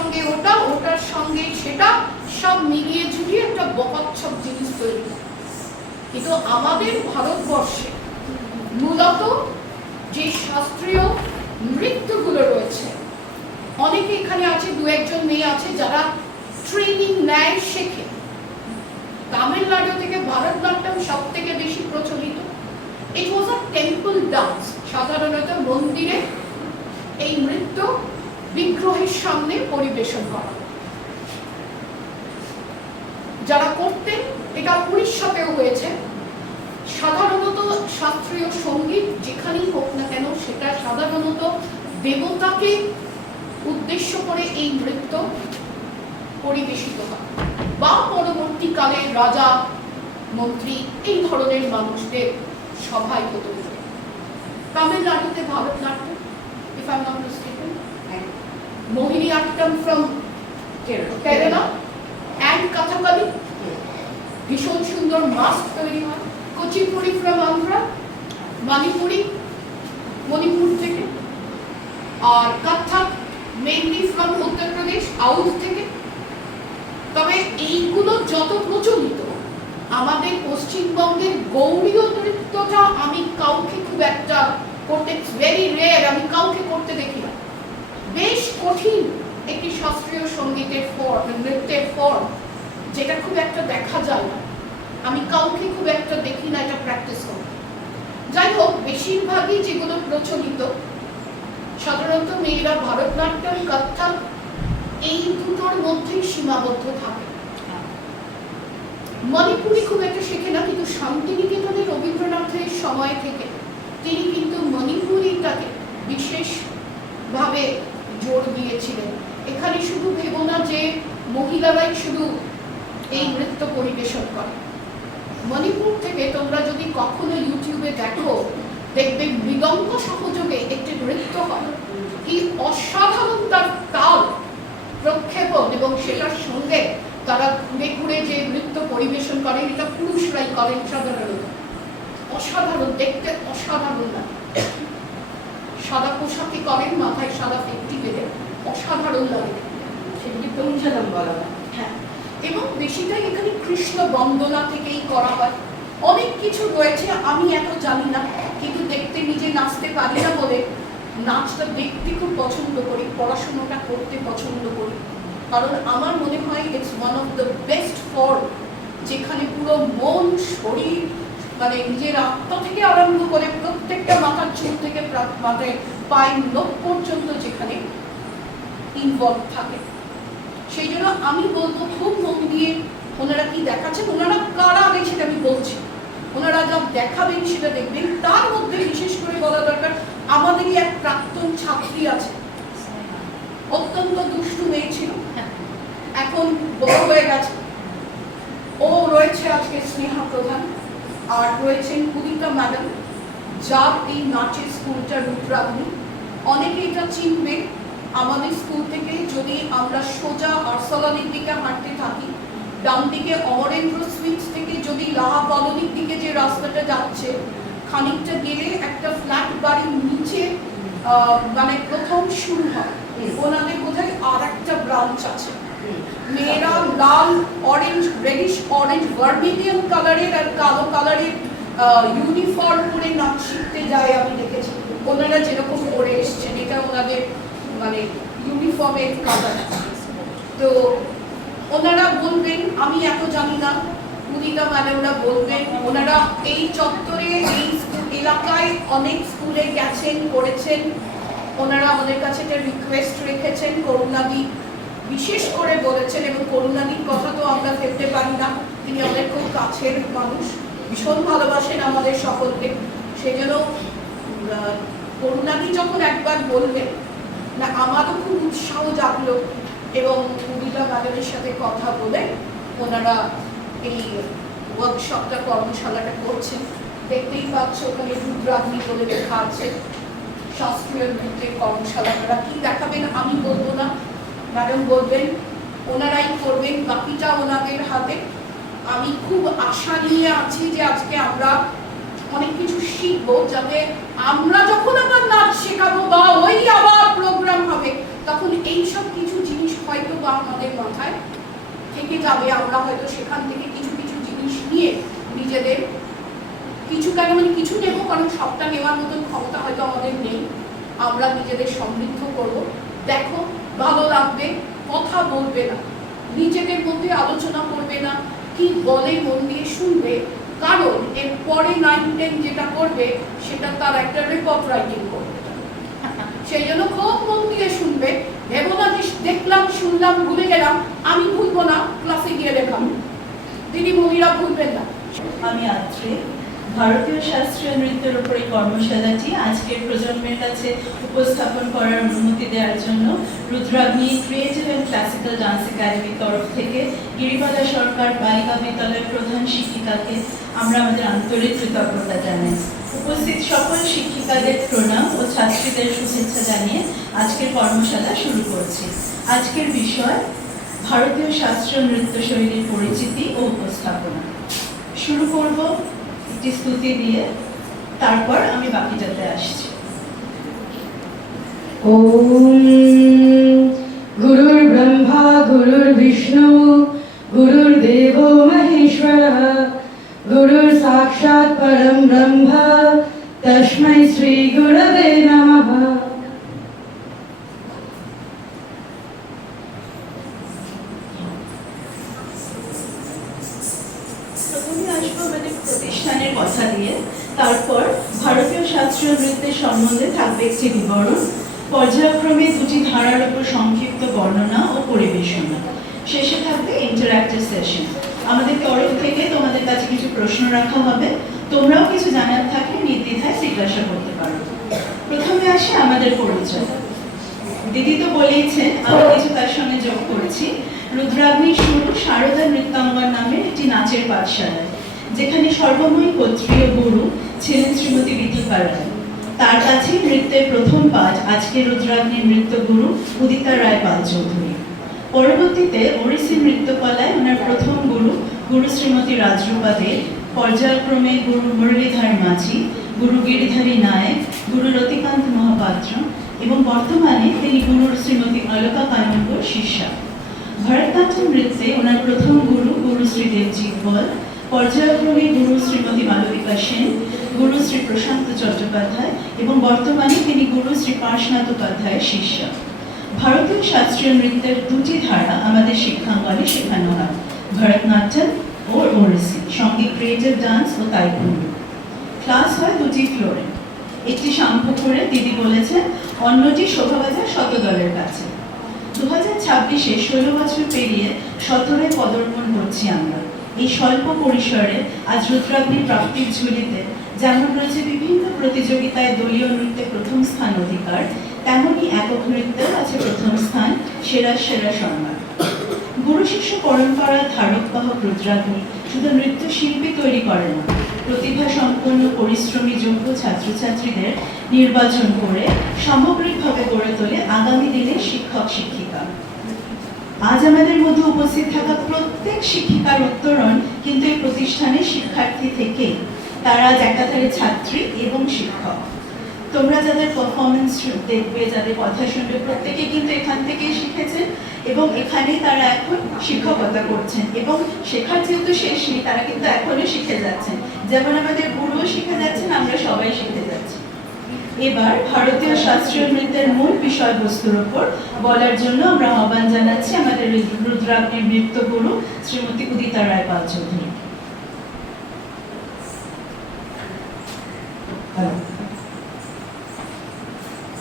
সঙ্গে ওটা, ওটার সঙ্গে সেটা, সব মিলিয়ে ঝুলিয়ে একটা বকচ্ছপ জিনিস তৈরি হয়। কিন্তু আমাদের ভারতবর্ষে মূলত যে শাস্ত্রীয় নৃত্যগুলো রয়েছে, অনেকে এখানে আছে, দু একজন মেয়ে আছে যারা ট্রেনিং নেয়, শেখে। তামিলনাড়ু থেকে ভারতনাট্যম সব থেকে বেশি প্রচলিত। ইট ওয়াজ আ টেম্পল ডান্স। সাধারণত মন্দিরে এই নৃত্য বিগ্রহের সামনে পরিবেশন করা। যারা করতেন, এটা উড়িষ্যাতেও হয়েছে। সাধারণত শাস্ত্রীয় সঙ্গীত যেখানেই হোক না কেন, সেটা সাধারণত দেবতাকে উদ্দেশ্য করে এই নৃত্য পরিবেশিত হয়, বা পরবর্তীকালে রাজা, মন্ত্রী, এই ধরনের মানুষদের সভায় হতে পারে। তামিলনাড়ুতে Bharatanatyam, if I'm not mistaken, Mohiniyattam from Kerala and Kathakali, ভীষণ সুন্দর মাস্ক তৈরি হয়। কুচিপুড়ি ফ্রম আন্ধ্রা, মণিপুর থেকে, আর Kathak mainly from Uttar Pradesh, out থেকে। তবে এইগুলো যত প্রচলিত, আমাদের পশ্চিমবঙ্গের গৌড়ীয় নৃত্যটা আমি কাউকে খুব একটা করতে, ভেরি রেয়ার, আমি কাউকে করতে দেখি না। বেশ কঠিন একটি শাস্ত্রীয় সঙ্গীতের ফর্ম, নৃত্যের ফর্ম, যেটা খুব একটা দেখা যায় না। আমি কাউকে খুব একটা দেখি না এটা প্র্যাকটিস করে। যাই হোক, বেশিরভাগই যেগুলো প্রচলিত, সাধারণত মেয়েরা ভারতনাট্যম, কত্থক এই দুটোর মধ্যেই সীমাবদ্ধ থাকে। মণিপুরি খুব একটা শেখে না, কিন্তু শান্তিনিকেতনে রবীন্দ্রনাথের সময় থেকে তিনি কিন্তু মণিপুরিটাকে বিশেষভাবে জোর দিয়েছিলেন। এখানে শুধু ভেবো না যে মহিলারাই শুধু এই নৃত্য পরিবেশন করে। মণিপুর থেকে তোমরা যদি কখনো ইউটিউবে দেখো, দেখবে মৃদঙ্গ সহযোগে একটি নৃত্য হয়, কি অসাধারণ তার তাল, প্রক্ষেপণ, এবং সেটার সঙ্গে তারা ঘুরে ঘুরে যে নৃত্য পরিবেশন করেন, এটা পুরুষরাই করেন সাধারণত। অসাধারণ দেখতে, অসাধারণ লাগে। সাদা পোশাকে করেন, মাথায় সাদা ফেটটি বেঁধে, অসাধারণ লাগে। সেটাকে পঞ্চদম বলা হয়। হ্যাঁ, এবং বেশিটাই এখানে কৃষ্ণ বন্দনা থেকেই করা হয়। অনেক কিছু রয়েছে, আমি এত জানি না, কিন্তু দেখতে, নিজে নাচতে পারি না বলে নাচটা দেখতে খুব পছন্দ করি, পড়াশোনাটা করতে পছন্দ করি। কারণ আমার মনে হয় it's one of the best form, যেখানে পুরো মন, শরীর, মানে নিজের আত্মা থেকে আরম্ভ করে প্রত্যেকটা মাথার চুল থেকে মাথায় পায়ের নখ পর্যন্ত যেখানে ইনভলভ থাকে। সেই জন্য আমি বলবো, খুব মন দিয়ে ওনারা কি দেখাচ্ছেন, ওনারা কারা আগে সেটা আমি বলছি, ওনারা যা দেখাবেন সেটা দেখবেন। তার মধ্যে বিশেষ করে বলা দরকার, আমাদেরই এক প্রাক্তন ছাত্রী আছে, অত্যন্ত দুষ্টু মেয়ে ছিল, এখন বড় হয়ে গেছে। ও রয়েছে আজকে স্নেহা প্রধান, আর রয়েছেন উদিতা ম্যাডাম, যার এই নাচের স্কুলটা রুদ্রাগ্নি। অনেকে এটা চিনবে, আমাদের স্কুল থেকে যদি আমরা সোজা আরসালানের দিকে হাঁটতে থাকি, ডান দিকে অমরেন্দ্র সুইটস থেকে যদি লাহা কলোনির দিকে যে রাস্তাটা যাচ্ছে, খানিকটা গেলে একটা ফ্ল্যাট বাড়ির নিচে মানে প্রথম শুরু হয়। ওনাদের বোধহয় আর একটা ব্রাঞ্চ আছে। মেয়েরা লাল, অরেঞ্জ, রেডিশ অরেঞ্জ, ভার্মিলিয়ন কালারের আর কালো কালারের ইউনিফর্ম পরে নাচ শিখতে যায়, আমি দেখেছি। ওনারা যেরকম পরে এসছেন, এটা ওনাদের মানে ইউনিফর্মের কালার। তো ওনারা বলবেন, আমি এত জানি না, উদিতা ম্যাডামরা বলবেন। ওনারা এই চত্বরে, এই এলাকায় অনেক স্কুলে গেছেন, করেছেন। ওনারা আমাদের কাছে একটা রিকোয়েস্ট রেখেছেন, করুণাদি বিশেষ করে বলেছেন, এবং করুণাদির কথা তো আমরা ফেলতে পারি না। তিনি আমাদের খুব কাছের মানুষ, ভীষণ ভালোবাসেন আমাদের সকলকে। সেই জন্য করুণাদি যখন একবার বললেন না, আমারও খুব উৎসাহ জাগলো, এবং উদিতা ম্যাডামের সাথে কথা বলে ওনারা এই ওয়ার্কশপটা, কর্মশালাটা করছেন। দেখতেই পাচ্ছ ওখানে রুদ্রাগ্নি বলে লেখা আছে। শাস্ত্রীয় নৃত্যের কর্মশালা। ওনারা কি দেখাবেন আমি বলবো না, ম্যাডাম বলবেন, ওনারাই করবেন, বাকিটা ওনাদের হাতে। আমি খুব আশা নিয়ে আছি যে আজকে আমরা অনেক কিছু শিখবো, যাতে আমরা যখন আবার নাচ শেখাবো বা ওই আবার প্রোগ্রাম হবে, তখন এইসব কিছু জিনিস হয় দিকে যাবে, আমরা হয়তো সেখান থেকে কিছু কিছু জিনিস নিয়ে নিজেদের কিছু কেন মানে কিছু নেব, কারণ সবটা নেওয়ার মতন ক্ষমতা হয়তো আমাদের নেই, আমরা নিজেদের সমৃদ্ধ করব। দেখো, ভালো লাগবে, কথা বলবে না, নিজেদের মধ্যে আলোচনা করবে না, কি বলে মন দিয়ে শুনবে, কারণ এর পরে 9-10 যেটা করবে সেটা তার একটা রিপোর্ট রাইটিং করবে। সেই জন্য খুব মন দিয়ে শুনবে, ভেবো না যে দেখলাম শুনলাম ভুলে গেলাম, আমি ভুলবো না, ক্লাসে গিয়ে দেখাবো, দিদিমণিরা ভুলবেন না। আমি আত্রে ভারতীয় শাস্ত্রীয় নৃত্যের উপর এই কর্মশালাটি আজকের প্রজন্মের কাছে উপস্থাপন করার অনুমতি দেওয়ার জন্য রুদ্রাগ্নি ক্রিয়েটিভ অ্যান্ড ক্লাসিক্যাল ডান্স একাডেমির তরফ থেকে গিরিবালা সরকার বালিকা বিদ্যালয়ের প্রধান শিক্ষিকাকে আমরা আমাদের আন্তরিক কৃতজ্ঞতা জানাই। উপস্থিত সকল শিক্ষিকাদের প্রণাম ও ছাত্রীদের শুভেচ্ছা জানিয়ে আজকের কর্মশালা শুরু করছি। আজকের বিষয় ভারতীয় শাস্ত্রীয় নৃত্য শৈলীর পরিচিতি ও উপস্থাপনা। শুরু করব একটি স্তুতি দিয়ে, তারপর আমি বাকিটাতে আসছি। ওম গুরুর ব্রহ্মা গুরুর বিষ্ণু গুরুর্দেব মহেশ্বরঃ গুরুর সাক্ষাৎ পরম ব্রহ্ম তস্मै শ্রী গুরবে নমঃ। প্রথমে আসবো আমাদের প্রতিষ্ঠানের কথা দিয়ে, তারপর ভারতীয় শাস্ত্রীয় নৃত্যের সম্বন্ধে থাকবে একটি বিবরণ, পর্যায়ক্রমে দুটি ধারার উপর সংক্ষিপ্ত বর্ণনা ও পরিবেশনা, শেষে থাকবে ইন্টারঅ্যাক্টিভ সেশন। আমাদের তরফ থেকে তোমাদের কাছে কিছু প্রশ্ন রাখা হবে, তোমরাও কিছু জানার থাকলে নির্দ্বিধায় জিজ্ঞাসা করতে পারো। প্রথমে আসে আমাদের পরিচয়। দিদি তো বলেইছেন, আমি কিছু তার সঙ্গে যোগ করেছি। রুদ্রাগ্নির শুরু শারদা নৃত্যাঙ্গন নামের একটি নাচের পাঠশালায়, যেখানে সর্বময় ক্ষত্রিয় গুরু ছিলেন শ্রীমতী বিথিকা রায়। তার কাছে নৃত্যের প্রথম পাঠ আজকের রুদ্রাগ্নির নৃত্য গুরু উদিতা রায় পাল চৌধুরী। পরবর্তীতে ওড়িশি নৃত্যকলায় ওনার প্রথম গুরু গুরু শ্রীমতী রাজরূপা দে, পর্যায়ক্রমে গুরু মুরলীধর মাঝি, গুরু গিরিধারী নায়ক, গুরু রতিকান্ত মহাপাত্র এবং বর্তমানে তিনি গুরুর শ্রীমতী অলকা কাননকর শিষ্যা। ভরতনাট্যম নৃত্যে ওনার প্রথম গুরু গুরু শ্রী দেবজি বল, পর্যায়ক্রমে গুরু শ্রীমতী মালবিকা সেন, গুরু শ্রী প্রশান্ত চট্টোপাধ্যায় এবং বর্তমানে তিনি গুরু শ্রী পার্শনাথ উপাধ্যায়ের শিষ্যা। ভারতীয় শাস্ত্রীয় নৃত্যের দুটি ধারা আমাদের শিক্ষাঙ্গনে শেখানো হয়, ভরতনাট্যম ও ওড়িশি, সঙ্গে ক্রিয়েটিভ ডান্স ও তাইকুন্ডো। ক্লাস হয় দুটি ফ্লোরে, একটি শ্যামপুকুরে দিদি বলেছেন, অন্যটি শোভাবাজার শতদলের কাছে। 2026-এ 16 বছর পেরিয়ে 17-এ পদার্পণ করছি আমরা। এই স্বল্প পরিসরে আজ রুদ্রাগ্নির প্রাপ্তির ঝুলিতে যেমন রয়েছে বিভিন্ন প্রতিযোগিতায় দলীয় নৃত্যে প্রথম স্থান অধিকার, তেমনই একক নৃত্যেও আছে প্রথম স্থান, সেরা সেরা সম্মান। গুরু শিষ্য পরম্পরার ধারক বাহক রুদ্রাগ্নি শুধু নৃত্যশিল্পী তৈরি করে না, প্রতিভা সম্পন্ন পরিশ্রমী যোগ্য ছাত্রছাত্রীদের নির্বাচন করে সামগ্রিকভাবে গড়ে তোলে আগামী দিনের শিক্ষক শিক্ষিকা। আজ আমাদের মধ্যে উপস্থিত থাকা প্রত্যেক শিক্ষিকার উত্তরণ কিন্তু এই প্রতিষ্ঠানের শিক্ষার্থী থেকে, তারা আজ একাধারে ছাত্রী এবং শিক্ষক। তোমরা যাদের পারফরমেন্স দেখবে, যাদের কথা শুনবে, প্রত্যেকে কিন্তু এখান থেকেই শিখেছেন এবং এখানেই তারা এখন শিক্ষকতা করছেন এবং শেখার যেহেতু শেষ নেই, তারা কিন্তু এখনো শিখে যাচ্ছেন। যেমন আমাদের গুরুও শিখে যাচ্ছেন, আমরা সবাই শিখে যাচ্ছি। এবার ভারতীয় শাস্ত্রীয় নৃত্যের মূল বিষয়বস্তুর উপর বলার জন্য আমরা আহ্বান জানাচ্ছি আমাদের রুদ্রাগ্নির নৃত্য গুরু শ্রীমতী উদিতা রায় পাল চৌধুরী।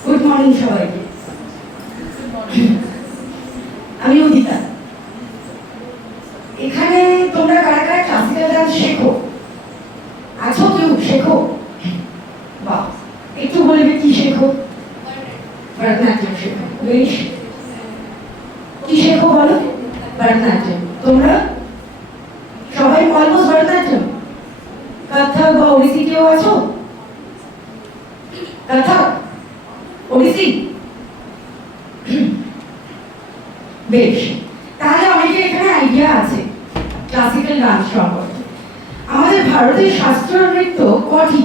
গুড মর্নিং সবাইকে। আমি উদিতা। এখানে তোমরা কারা কারা ক্লাসিক্যাল ডান্স শেখো? আছো কেউ শেখো? বাহ, একটু বলবে কি শেখো? ভরতনাট্যম শেখো। বেশ, কি শেখো বলো? ভরতনাট্যম। তোমরা সবাই অলমোস্ট ভরতনাট্যম। কথক বা ওড়িশি কেউ আছো? কথক, ওড়িশি? বেশ, তাহলে অনেকের এখানে আইডিয়া আছে ক্লাসিক্যাল ডান্স সম্পর্কে। আমাদের ভারতের শাস্ত্রীয় নৃত্য কটি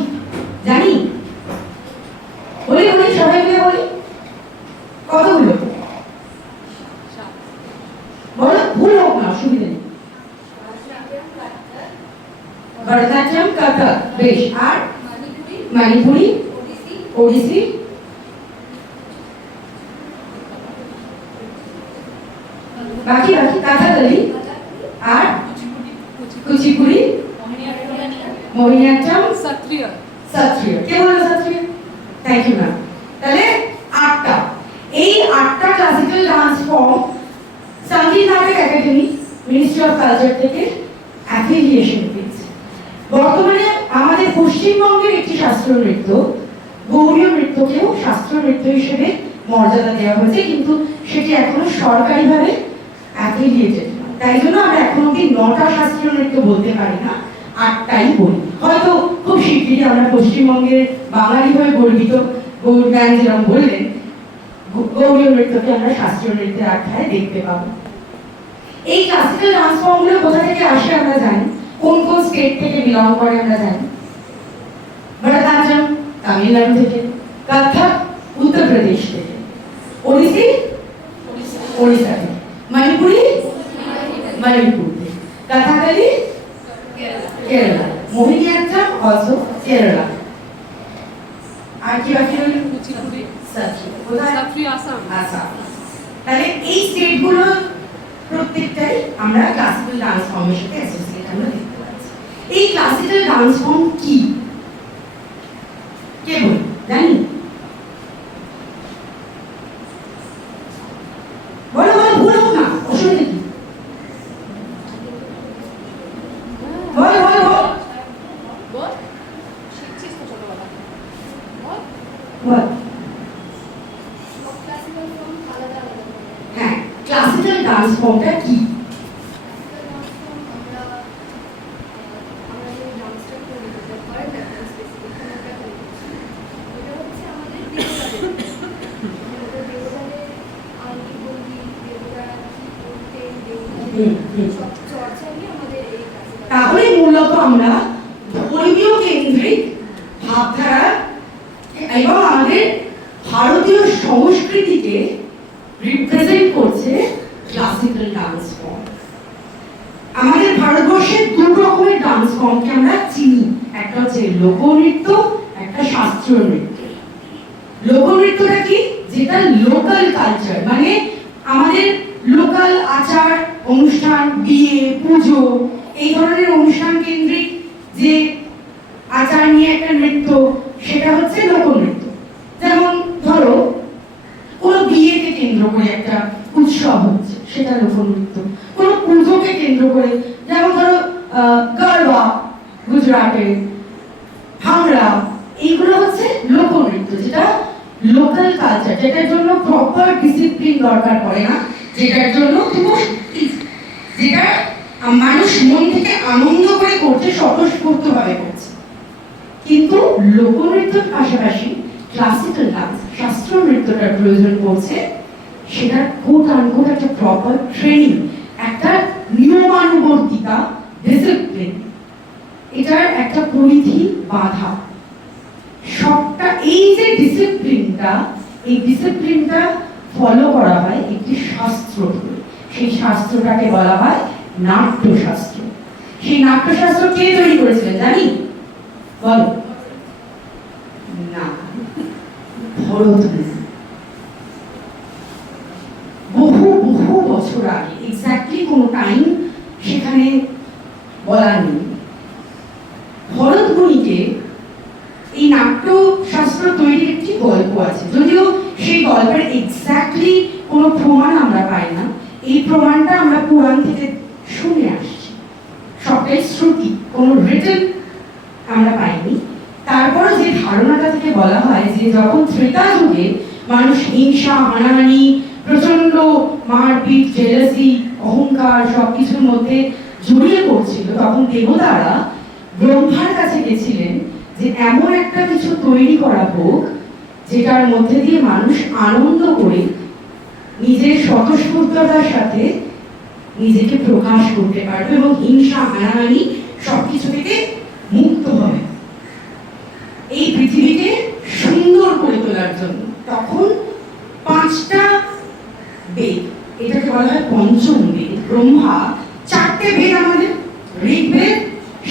জানি? বলি বলি, সবাই মিলে বলি। কতগুলো বলো? ভুল হোক না, অসুবিধা নেই। ভরতনাট্যম, কথক, বেশ। আর মণিপুরি, ওড়িশি, বাকি কথাকলি, আর কুচিপুড়ি, মোহিনীঅট্টম, সত্রিয়। সত্রিয়। কে বললো সত্রিয়? Thank you ma'am. তাহলে 8টা। এই 8টা ক্লাসিক্যাল ডান্স ফর্ম সঙ্গীত নাটক একাডেমি, মিনিস্ট্রি অফ কালচার থেকে অ্যাফিলিয়েশন পেয়েছে। বর্তমানে আমাদের পশ্চিমবঙ্গের একটি শাস্ত্রীয় নৃত্য, গৌড়ীয় নৃত্যকেও শাস্ত্রীয় নৃত্য হিসেবে মর্যাদা দেওয়া হয়েছে, কিন্তু সেটি এখনো সরকারিভাবে অ্যাফিলিয়েটেড না। তাই জন্য আমরা এখন অব্দি 9টা শাস্ত্রীয় নৃত্য বলতে পারি না, 8টাই বলি। হয়তো খুব শিগগিরই আমরা পশ্চিমবঙ্গের বাঙালি হয়ে গর্বিত গৌড় গান যেরকম বললেন, গৌড়ীয় নৃত্যকে আমরা শাস্ত্রীয় নৃত্যের আখ্যায় দেখতে পাবো। এই ক্লাসিক্যাল ডান্স ফর্মগুলো কোথা থেকে আসে আমরা জানি, কোন কোন স্টেট থেকে বিলং করে আমরা জানি। ভরতনাট্যম তামিলনাড়ু থেকে, কথক উত্তরপ্রদেশ থেকে, ওড়িশি ওড়িশা থেকে, মণিপুরি মণিপুর থেকে, কথাকলি কেরালা, মোহিনীঅট্টম অলসো কেরালা। আর কি বাকি রইল? কুচিপুড়ি, সত্রিয়। কোথায়? সত্রিয় আসাম। আসাম। তাহলে এই স্টেটগুলো প্রত্যেকটাই আমরা ক্লাসিক্যাল ডান্স ফর্মের সাথে অ্যাসোসিয়েট আমরা দেখতে পাচ্ছি। এই ক্লাসিক্যাল ডান্স ফর্ম কি? কে বল জানি? বলো বলো, ভুল হোক না, অসুবিধা কি? বল বল বল বল, শিখছিস তো ছোটবেলা। বল। বল। হ্যাঁ, ক্লাসিক্যাল ডান্স ফর্মটা কি? তাহলে মূলত আমরা ধর্মীয় কেন্দ্রিক ভাবধারা এবং আমাদের ভারতীয় সংস্কৃতিকে রিপ্রেজেন্ট করছে ক্লাসিক্যাল ডান্স ফর্ম। আমাদের ভারতবর্ষে দু রকমের ডান্স ফর্মকে আমরা চিনি, একটা হচ্ছে লোকনৃত্য, একটা শাস্ত্রীয় নৃত্য। লোকনৃত্যটা কি? যেটা লোকাল কালচার, মানে আমাদের লোকাল আচার অনুষ্ঠান, বিয়ে, পুজো, এই ধরনের অনুষ্ঠান কেন্দ্রিক যে আচার নিয়ে একটা নৃত্য, সেটা হচ্ছে লোকনৃত্য। যেমন ধরো কোনো বিয়েকে কেন্দ্র করে একটা উৎসব হচ্ছে, সেটা লোকনৃত্য। কোনো পুজোকে কেন্দ্র করে, যেমন ধরো গরবা গুজরাটে, ভাংড়া, এইগুলো হচ্ছে লোকনৃত্য, যেটা লোকাল কালচার, যেটার জন্য প্রপার ডিসিপ্লিন দরকার পড়ে না, যেটার জন্য যেটা মানুষ মন থেকে আনন্দ করে করছে, স্বতঃস্ফূর্তভাবে করছে। কিন্তু লোকনৃত্যের পাশাপাশি ক্লাসিক্যাল ডান্স, শাস্ত্রীয় নৃত্যটার প্রয়োজন পড়ছে, সেটা কোট আনকোট একটা প্রপার ট্রেনিং, একটা নিয়মানুবর্তিতা, ডিসিপ্লিন, এটার একটা পরিধি বাধা। সবটা এই যে ডিসিপ্লিনটা, এই ডিসিপ্লিনটা ফলো করা হয় একটি শাস্ত্র ধরে। সেই শাস্ত্রটাকে বলা হয় নাট্যশাস্ত্র। সেই নাট্যশাস্ত্র কে তৈরি করেছিলেন জানি? বলো না, ভরতমুনি। বহু বহু বছর আগে, এক্স্যাক্টলি কোনো টাইম সেখানে বলা নেই, ভরতমুনিকে এই নাট্যশাস্ত্র তৈরির একটি গল্প আছে, যদিও সেই গল্পের এক্স্যাক্টলি কোনো প্রমাণ আমরা পাই না। এই প্রমাণটা আমরা পুরাণ থেকে শুনে আসছি, সবটাই শ্রুতি, কোনো রিটেন আমরা পাইনি। তারপরে যে ধারণাটা থেকে বলা হয় যে যখন ত্রেতা যুগে মানুষ হিংসা, হানাহানি, প্রচন্ড মারপিট, জেলাসি, অহংকার সবকিছুর মধ্যে জড়িয়ে পড়ছিল, তখন দেবতারা ব্রহ্মার কাছে গেছিলেন যে এমন একটা কিছু তৈরি করা হোক যেটার মধ্যে দিয়ে মানুষ আনন্দ করে নিজের স্বতঃস্ফূর্ততার সাথে নিজেকে প্রকাশ করতে পারবে এবং হিংসা, হানাহানি সবকিছু থেকে মুক্ত হবে, এই পৃথিবীকে সুন্দর করে তোলার জন্য। তখন 5টা বেদ, এটাকে বলা হয় পঞ্চম বেদ। ব্রহ্মা 4টে বেদ, আমাদের ঋগ্বেদ,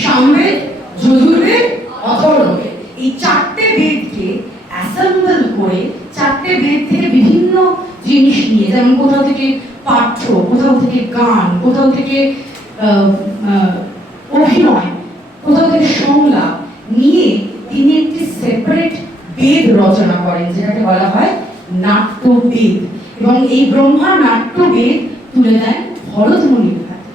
সামবেদ, যজুর্বেদ, অথর্ববেদ। এই চারটে বেদকে অ্যাসেম্বল করে চারটে বেদ থেকে বিভিন্ন জিনিস নিয়ে, যেমন কোথাও থেকে পাঠ্য, কোথাও থেকে গান, কোথাও থেকে অভিনয়, কোথাও থেকে সংলাপ নিয়ে তিনি একটি সেপারেট বেদ রচনা করেন, যেটাকে বলা হয় নাট্যবেদ। এবং এই ব্রহ্মা নাট্যবেদ তুলে দেন ভরতমুনির হাতে।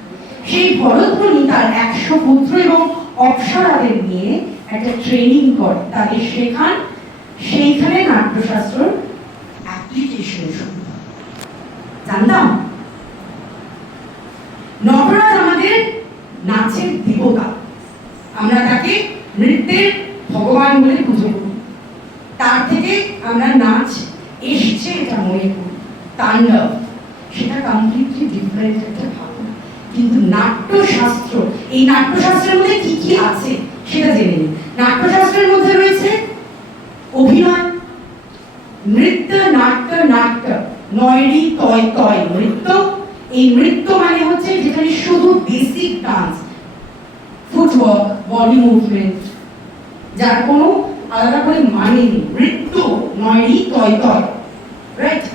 সেই ভরতমুনি তার 100 পুত্র এবং অপ্সরাদের নিয়ে একটা ট্রেনিং করে, তাদের শেখান, সেইখানে নাট্যশাস্ত্র অ্যাপ্লিকেশন শুরু হয়। জানতাম নটরাজ আমাদের নাচের দেবতা, আমরা তাকে নৃত্যের ভগবান বলে পুজো করি। তার থেকে আমরা নাচ এসছে এটা মনে করি, তাণ্ডব, সেটা কমপ্লিটলি ডিফারেন্ট একটা ভাবনা। কিন্তু নাট্যশাস্ত্র, এই নাট্যশাস্ত্রের মধ্যে কি কি আছে সেটা জেনে নিন। নাট্যশাস্ত্রের মধ্যে রয়েছে অভিনয়, নৃত্য, নাট্য, নাট্য, নয়রি, তয়, তয়, নৃত্য। এই নৃত্য মানে হচ্ছে যেখানে শুধু basic dance, footwork, body movement, যার কোনো আলাদা করে মানে নেই, নৃত্য, নয়রি, তয়, তয়, রাইট।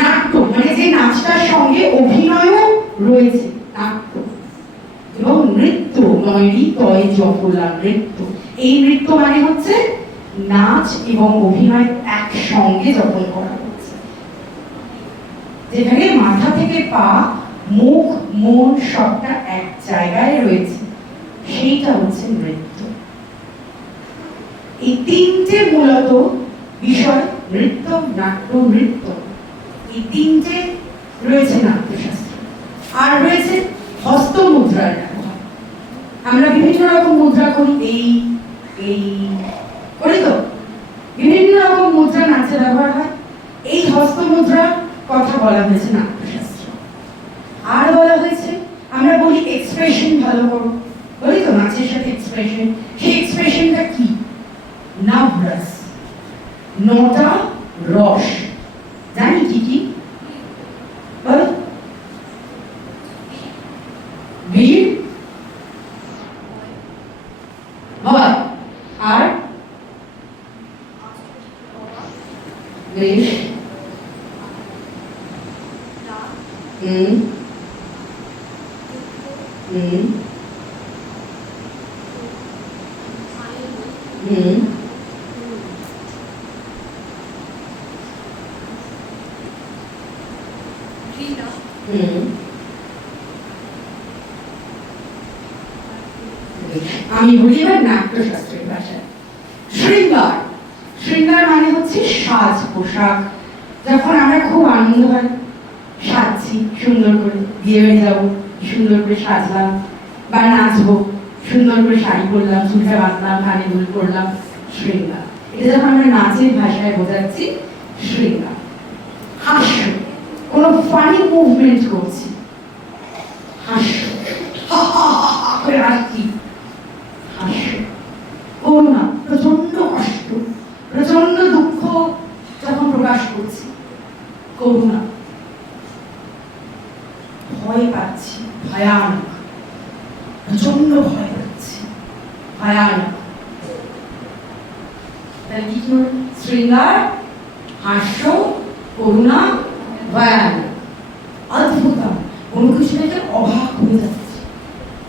নাট্য মানে যে নাচটার সঙ্গে অভিনয়ও রয়েছে, নাট্য। এবং নৃত্য, নয়রি, তয়, জফলা, নৃত্য। এই নৃত্য মানে হচ্ছে নাচ এবং অভিনয় একসঙ্গে যখন করা হচ্ছে, যেখানে মাথা থেকে পা, মুখ, মন সবটা এক জায়গায় রয়েছে, সেইটা হচ্ছে নৃত্য। এই তিনটে মূলত বিষয়, নৃত্য, নাট্য, নৃত্য, এই তিনটে রয়েছে নাট্যশাস্ত্রে। আর রয়েছে হস্তমুদ্রার ব্যবহার। আমরা বিভিন্ন রকম মুদ্রা করি, এই এই করি তো, বিভিন্ন রকম মুদ্রা নাচে ব্যবহার হয়। এই হস্তমুদ্রা কথা বলা হয়েছে নাট্যশাস্ত্র। আর বলা হয়েছে, আমরা বলি এক্সপ্রেশন ভালো করো, বলি তো নাচের সাথে এক্সপ্রেশন। সেই এক্সপ্রেশনটা কি? নবরস, নটা রস। জানি কি কি? বলো। বীর, ভয়, আর বেশ, আমি বলি এবার নাট্যশাস্ত্রের ভাষায়। শৃঙ্গার, শৃঙ্গার মানে হচ্ছে সাজ পোশাক। যখন আমরা খুব আনন্দ হয়, সাজছি সুন্দর করে, বিয়ে বাড়ি যাবো সুন্দর করে সাজলাম, বা নাচবো সুন্দর করে শাড়ি পরলাম, চুলটা বাঁধলাম, কানে দুল পরলাম, শৃঙ্গার। এটা যখন আমরা নাচের ভাষায় বোঝাচ্ছি, শৃঙ্গার। হাস্য, কোনো ফানি মুভমেন্ট করছি, হাস্য, হা হা হা হা করে হাসছি, হাস্য। করুণা, প্রচন্ড কষ্ট, প্রচন্ড দুঃখ যখন প্রকাশ করছি, করুণা। ভয় পাচ্ছি, ভয়ানক, প্রচন্ড ভয় পাচ্ছি, ভয়ানক। তাহলে কি কি হলো? শৃঙ্গার, হাস্য, করুণা, ভয়ানক। অদ্ভুতম, কোনো কিছু দেখে অবাক হয়ে যাচ্ছে,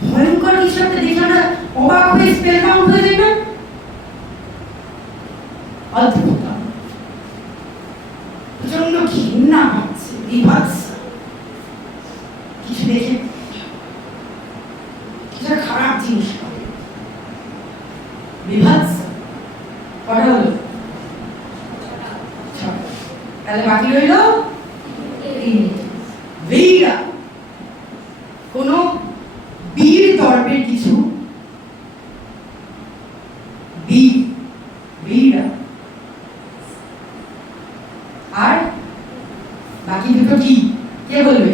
ভয়ঙ্কর কিছু একটা দেখে আমরা অবাক হয়ে স্পেলবাউন্ড হয়ে যাই না? অদ্ভুতম, প্রচন্ড ঘৃণা হচ্ছে, বিভৎস কিছু দেখে, কিছু খারাপ জিনিস করে, বিভৎস। কটা হলো? তাহলে বাকি রইল বীরা, কোন বীর দর্পের কিছু, বীর, বীরা। আর বাকি দুটো কি, কে বলবে?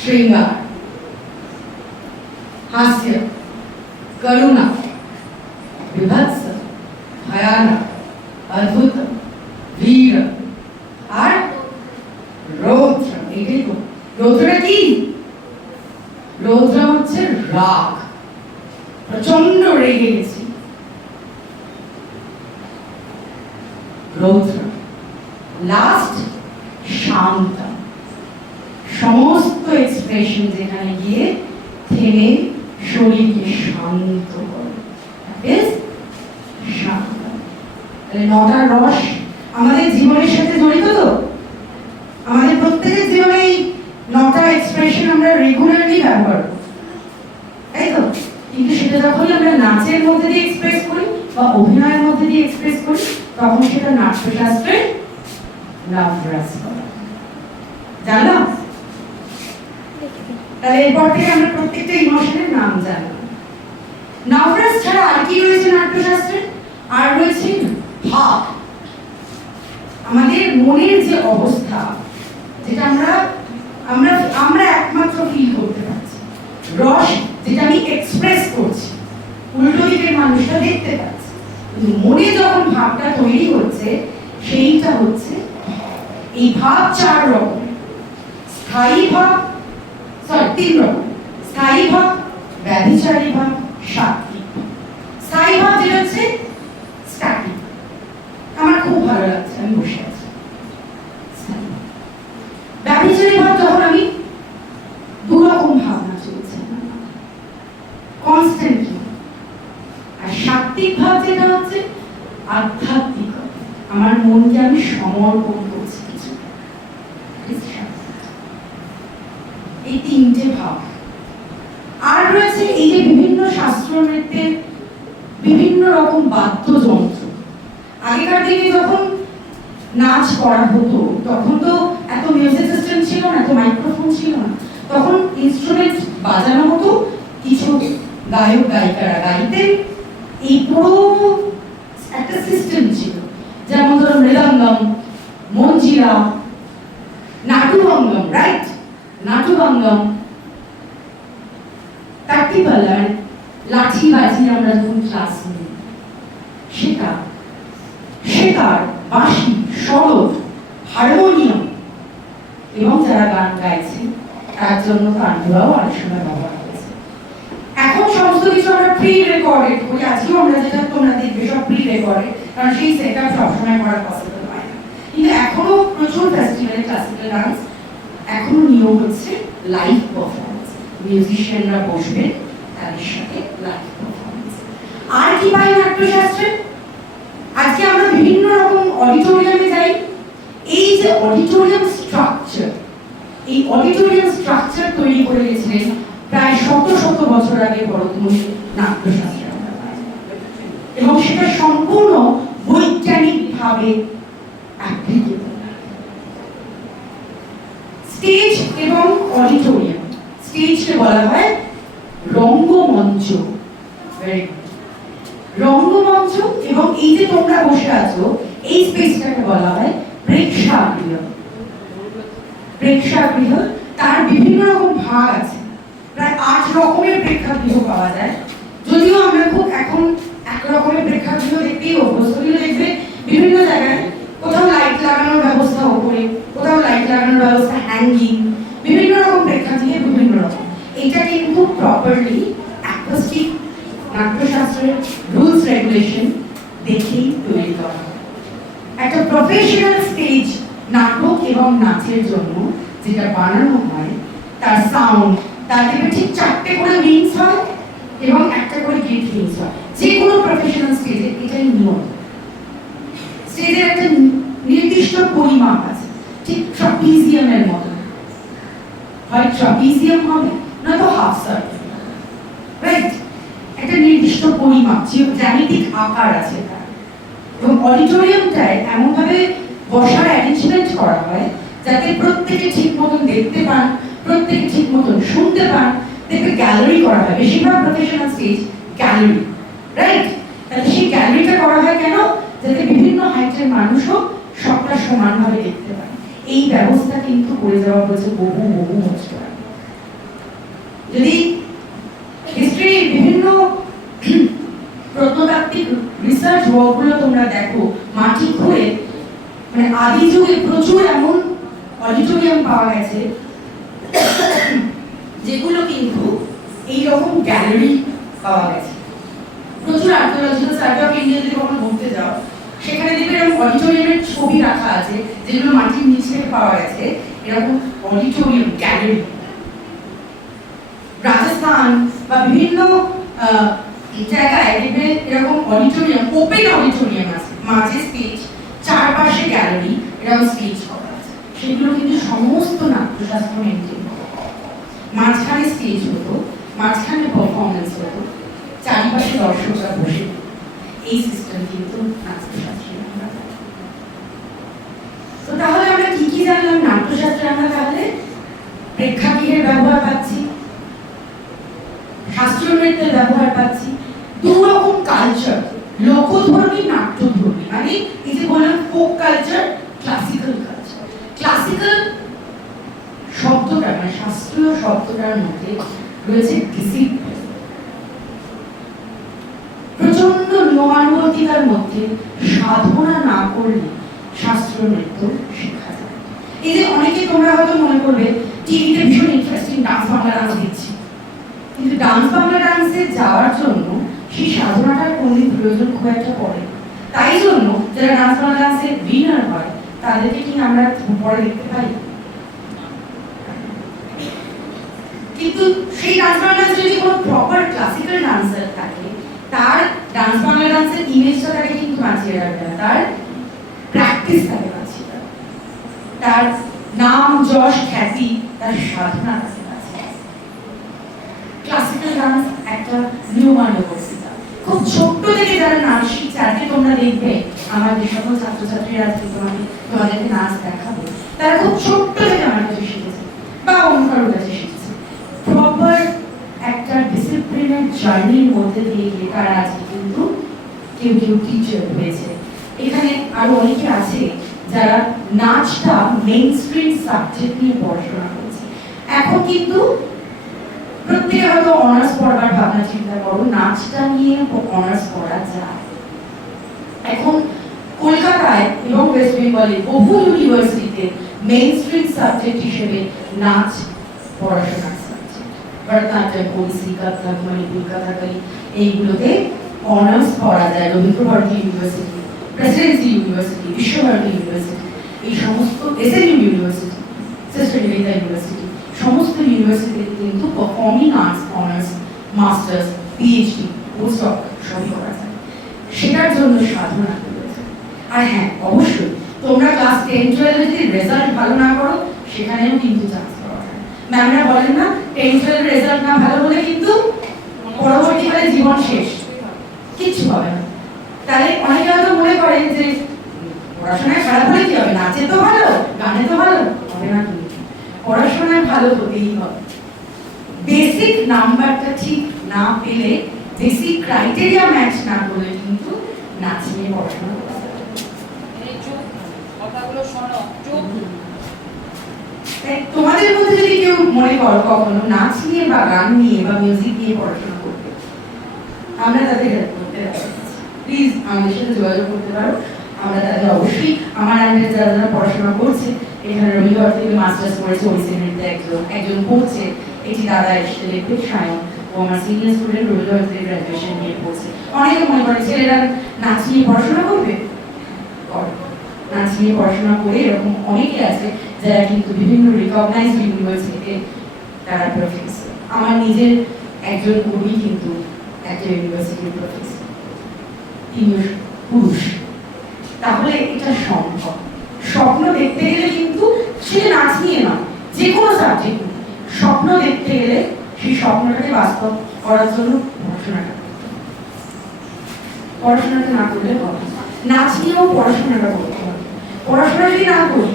শৃঙ্গার, हास्य, करुणा, विभत्स, भयानक, अद्भुत, वीर और रौद्र। এটাই তো রৌদ্রটা কি? রৌদ্র হচ্ছে রাগ, প্রচন্ড রেগে গেছি। রৌদ্র লাস্ট শান্ত, সমস্ত এক্সপ্রেশন যেখানে গিয়ে থেমে শরীরকে শান্ত করে, শান্ত। তাহলে 9টা রস আমাদের জীবনের সাথে জড়িত তো, আমাদের প্রত্যেকের জীবনে এই 9টা এক্সপ্রেশন আমরা রেগুলারলি ব্যবহার করি, তাই তো? কিন্তু সেটা যখন আমরা নাচের মধ্যে দিয়ে এক্সপ্রেস করি বা অভিনয়ের মধ্যে দিয়ে এক্সপ্রেস করি, তখন সেটা নাট্যশাস্ত্রের নবরস বলা। জানলাম? তাহলে এরপর থেকে আমরা প্রত্যেকটা ইমোশনের নাম জানলাম। নবরস ছাড়া আর কি রয়েছে নাট্যশাস্ত্রে? আর রয়েছে ভাব, আমাদের মনের যে অবস্থা, যেটা আমরা একমাত্র ফিল করতে পারছি। রস যেটা আমি এক্সপ্রেস করছি, উল্টো দিকের মানুষটা দেখতে পাচ্ছে, কিন্তু মনে যখন ভাবটা তৈরি হচ্ছে, সেইটা হচ্ছে এই ভাব। 4 রকম, স্থায়ী ভাব, 3 রকম, স্থায়ী ভাব, ব্যভিচারী ভাব, সাত্ত্বিক ভাব। স্থায়ী ভাব যেটা হচ্ছে স্ট্যাটিক, আমার খুব ভালো লাগছে, আমি বসে আছি। ব্যভিচারী ভাব যখন আমি 2 রকম ভাবনা চলছে কনস্ট্যান্টলি। আর সাত্ত্বিক ভাব যেটা হচ্ছে আধ্যাত্মিক, আমার মনকে আমি সমর্পণ করছি কিছু। এই 3টে ভাব। আর রয়েছে এই যে বিভিন্ন শাস্ত্র নৃত্যের বিভিন্ন রকম বাদ্যযন্ত্র। আগেকার দিনে যখন নাচ করা হতো, তখন তো এত মিউজিক সিস্টেম ছিল না, এত মাইক্রোফোন ছিল না, তখন ইনস্ট্রুমেন্ট বাজানো হতো, কিছু গায়ক গায়িকারা গাইতেন। এই পুরো একটা সিস্টেম ছিল, যেমন ধরো মৃদঙ্গম, মঞ্জিরা, নাটুভঙ্গম, রাইট? নাটুভঙ্গম, তাটিপালা, লাঠি বাজিয়ে আমরা যখন ক্লাস নিই, সেটা, সেতার, বাঁশি, সরোদ, হারমোনিয়াম, এবং যারা গান গাইছে তার জন্য তানপুরাও অনেক সময় ব্যবহার হয়েছে। এখন সমস্ত কিছু আমরা প্রি রেকর্ডেড করি, আজকেও আমরা যেটা তোমরা দেখবে সব প্রি রেকর্ডেড, কারণ সেই সেটআপ সবসময় করা পসিবল হয় না। কিন্তু এখনো প্রচুর ফেস্টিভ্যালে ক্লাসিক্যাল ডান্স এখনো নিয়ম হচ্ছে লাইভ পারফরমেন্স, মিউজিশিয়ানরা বসবে তাদের সাথে লাইভ পারফরমেন্স। আর কি পাই নাট্যশাস্ত্রে? আজকে আমরা বিভিন্ন রকম অডিটোরিয়ামে যাই। এই যে অডিটোরিয়াম স্ট্রাকচার, এই অডিটোরিয়াম স্ট্রাকচার তৈরি করে গেছিলেন প্রায় শত শত বছর আগে ভরতমুনি নাট্যশাস্ত্র, এবং সেটা সম্পূর্ণ বৈজ্ঞানিকভাবে অ্যাপ্লিকেবল। স্টেজ এবং অডিটোরিয়াম, স্টেজকে বলা হয় রঙ্গমঞ্চ, রঙ্গমঞ্চ, এবং এই যে তোমরা বসে আছো এই স্পেসটাকে বলা হয় প্রেক্ষাগৃহ। প্রেক্ষাগৃহ, তার বিভিন্ন রকম ভাগ আছে, প্রায় 8 রকমের প্রেক্ষাগৃহ পাওয়া যায়। যদিও আমরা খুব এখন এক রকমের প্রেক্ষাগৃহ দেখতেই অভ্যস্ত, কিন্তু দেখবে বিভিন্ন জায়গায় কোথাও লাইট লাগানোর ব্যবস্থা উপরে, কোথাও লাইট লাগানোর ব্যবস্থা হ্যাঙ্গিং, বিভিন্ন রকম প্রেক্ষাগৃহে বিভিন্ন রকম। এটা কিন্তু প্রপারলি অ্যাকোস্টিক নাট্যশাস্ত্রের রুলস রেগুলেশন দেখেই তৈরি করা হয়। একটা প্রফেশনাল স্টেজ নাটক এবং নাচের জন্য যেটা বানানো হয়, তার সাউন্ড, তার দেখবে ঠিক 4টে করে উইংস হয় এবং একটা করে গেট উইংস হয়। যে কোনো প্রফেশনাল স্টেজে এটাই নিয়ম। স্টেজের একটা নির্দিষ্ট পরিমাপ আছে, ঠিক ট্রাপিজিয়ামের মতো, হয় ট্রাপিজিয়াম হবে নয়তো হাফ সার্কেল, রাইট? একটা নির্দিষ্ট পরিমাপ, জ্যামিতিক আকার আছে তার। এবং অডিটোরিয়ামটায় এমনভাবে বসার অ্যারেঞ্জমেন্ট করা হয় যাতে প্রত্যেকে ঠিক মতন দেখতে পান, প্রত্যেকে ঠিক মতন শুনতে পান। দেখবে গ্যালারি করা হয়, বেশিরভাগ প্রফেশনাল স্টেজ গ্যালারি, রাইট? তাহলে সেই গ্যালারিটা করা হয় কেন? যাতে বিভিন্ন হাইটের মানুষও সবটা সমানভাবে দেখতে পায়। এই ব্যবস্থা কিন্তু করে যাওয়া হয়েছে বহু বহু বছর আগে। যদি হিস্ট্রির বিভিন্ন প্রত্নতাত্ত্বিক রিসার্চ ওয়ার্কগুলো তোমরা দেখো, মাটি খুঁড়ে মানে আদি যুগে প্রচুর এমন অডিটোরিয়াম পাওয়া গেছে, যেগুলো কিন্তু এইরকম গ্যালারি পাওয়া গেছে। প্রচুর আর্কিওলজিক্যাল সার্ভে অফ ইন্ডিয়া যদি কখনো ঘুরতে যাও, সেখানে দেখবে এরকম অডিটোরিয়ামের ছবি রাখা আছে, যেগুলো মাটির নিচ থেকে পাওয়া গেছে, এরকম অডিটোরিয়াম গ্যালারি। রাজস্থান বা বিভিন্ন জায়গায় দেখবে এরকম অডিটোরিয়াম, ওপেন অডিটোরিয়াম আছে, মাঝে স্টেজ, চারপাশে গ্যালারি, এরকম স্টেজ করা আছে। সেগুলো কিন্তু সমস্ত নাট্যশাস্ত্র মেনটেন করে। মাঝখানে স্টেজ হতো, মাঝখানে পারফরমেন্স হতো, চারিপাশে দর্শকরা বসে, এই সিস্টেম কিন্তু নাট্যশাস্ত্রে আমরা জানি। তো তাহলে আমরা কি কি জানলাম নাট্যশাস্ত্রে? আমরা তাহলে প্রেক্ষাগৃহের ব্যবহার পাচ্ছি, শাস্ত্রীয় নৃত্যের ব্যবহার পাচ্ছি, দু রকম কালচার, লোকধর্মী, নাট্যধর্মী, মানে এই যে বললাম folk culture, classical culture. Classical শব্দটা মানে শাস্ত্রীয় শব্দটার মধ্যে রয়েছে ডিসিপ্লিন, প্রচন্ড নিয়মানুবর্তিতার মধ্যে সাধনা না করলে শাস্ত্রীয় নৃত্য শেখা যায়। এই যে অনেকে তোমরা হয়তো মনে করবে টিভিতে ভীষণ ইন্টারেস্টিং ডান্স বাংলা ডান্স দিচ্ছি, কিন্তু ডান্স বাংলা ডান্সে যাওয়ার জন্য সেই সাধনাটার কোনদিন প্রয়োজন খুব একটা পড়ে। তাই জন্য যারা ডান্স বাংলা ডান্সে উইনার হয় তাদেরকে কি আমরা পরে দেখতে পাই? কিন্তু সেই ডান্স বাংলা ডান্সে যদি কোনো প্রপার ক্লাসিক্যাল ডান্সার থাকে, তার ডান্স বাংলা ডান্সের ইমেজটা তাকে কিন্তু বাঁচিয়ে রাখবে না, তার প্র্যাকটিস তাকে বাঁচিয়ে রাখবে, তার নাম যশ খ্যাতি, তার সাধনা তাকে বাঁচিয়ে রাখবে। ক্লাসিক্যাল ডান্স একটা নিয়মানুবর্তিতা। খুব ছোট্ট থেকে যারা নাচ শিখছে, আজকে তোমরা দেখবে আমার যে সকল ছাত্রছাত্রীরা আজকে তোমাদেরকে নাচ দেখাবে, তারা খুব ছোট্ট থেকে আমার কাছে শিখেছে বা অন্য কারোর কাছে শিখেছে। প্রপার একটা ডিসিপ্লিনের জার্নির মধ্যে দিয়ে গিয়ে তারা আজকে কিন্তু কেউ কেউ টিচার হয়েছে। এখানে আরো অনেকে আছে যারা নাচটা মেইন স্ট্রিম সাবজেক্ট নিয়ে পড়াশোনা করছে। এখন কিন্তু প্রত্যেকে হয়তো অনার্স পড়বার ভাবনা চিন্তা করো, নাচটা নিয়ে অনার্স পড়া যায়। এখন কলকাতায় এবং ওয়েস্ট বেঙ্গলে বহু ইউনিভার্সিটিতে মেইন স্ট্রিম সাবজেক্ট হিসেবে নাচ পড়াশোনার সাবজেক্ট। ভরতনাট্যম, ওড়িশি, কত্থক, মণিপুর, কথাকলি, এইগুলোতে অনার্স পড়া যায়। Rabindra Bharati university, presidency university, Visva Bharati university, এই সমস্ত SNU university, sister Nivedita university, সমস্ত ইউনিভার্সিটিতে কিন্তু performing arts honours, masters, PhD, postdoc সবই করা যায়। সেটার জন্য সাধনা রয়েছে। আর হ্যাঁ, অবশ্যই তোমরা ক্লাস 10-12 যদি রেজাল্ট ভালো না করো, সেখানেও কিন্তু চান্স পাওয়া যায়। ম্যামরা বলেন না 10-12 রেজাল্ট না ভালো হলে কিন্তু পরবর্তীকালে জীবন শেষ, কিচ্ছু হবে না। তাহলে অনেকে হয়তো মনে করেন যে পড়াশোনায় খারাপ হলে কি হবে, নাচে তো ভালো, গানে তো ভালো হবে না, কিন্তু পড়াশোনায় ভালো হতেই হবে। বেসিক নাম্বারটা ঠিক না পেলে, বেসিক ক্রাইটেরিয়া ম্যাচ না করলে কিন্তু নাচ নিয়ে পড়াশোনা করতে হবে। তোমাদের মধ্যে যদি কেউ মনে করো কখনো নাচ নিয়ে বা গান নিয়ে বা মিউজিক নিয়ে পড়াশোনা করবে, আমরা তাদের হেল্প করতে রাজি। প্লিজ আমাদের সাথে যোগাযোগ করতে পারো। আমরা তাদের অবশ্যই, আমার আন্ডারে যারা যারা পড়াশোনা করছে, এখানে রবীন্দ্রভারত থেকে মাস্টার্স করেছে ওড়িশি নৃত্যে, একজন পড়ছে, এটি দাদা এসে লিখবে সায়ন, ও আমার সিনিয়র স্টুডেন্ট, রবীন্দ্রভারত থেকে গ্রাজুয়েশন নিয়ে পড়ছে। অনেকে মনে করে ছেলেরা নাচ নিয়ে পড়াশোনা করবে, নাচ নিয়ে পড়াশোনা করে এরকম অনেকে আছে যারা কিন্তু বিভিন্ন রিকগনাইজড ইউনিভার্সিটিতে তারা প্রফেসর। আমার নিজের একজন কবি কিন্তু একটা ইউনিভার্সিটির প্রফেসর, তিনিও পুরুষ। তাহলে এটা সম্ভব। স্বপ্ন দেখতে গেলে কিন্তু সেটা নাচ নিয়ে নয়, যে কোনো সাবজেক্ট স্বপ্ন দেখতে গেলে সেই স্বপ্নটাকে বাস্তব করার জন্য পড়াশোনাটা না করলে হবে। নাচ নিয়েও পড়াশোনাটা করতে হবে। পড়াশোনা যদি না করি,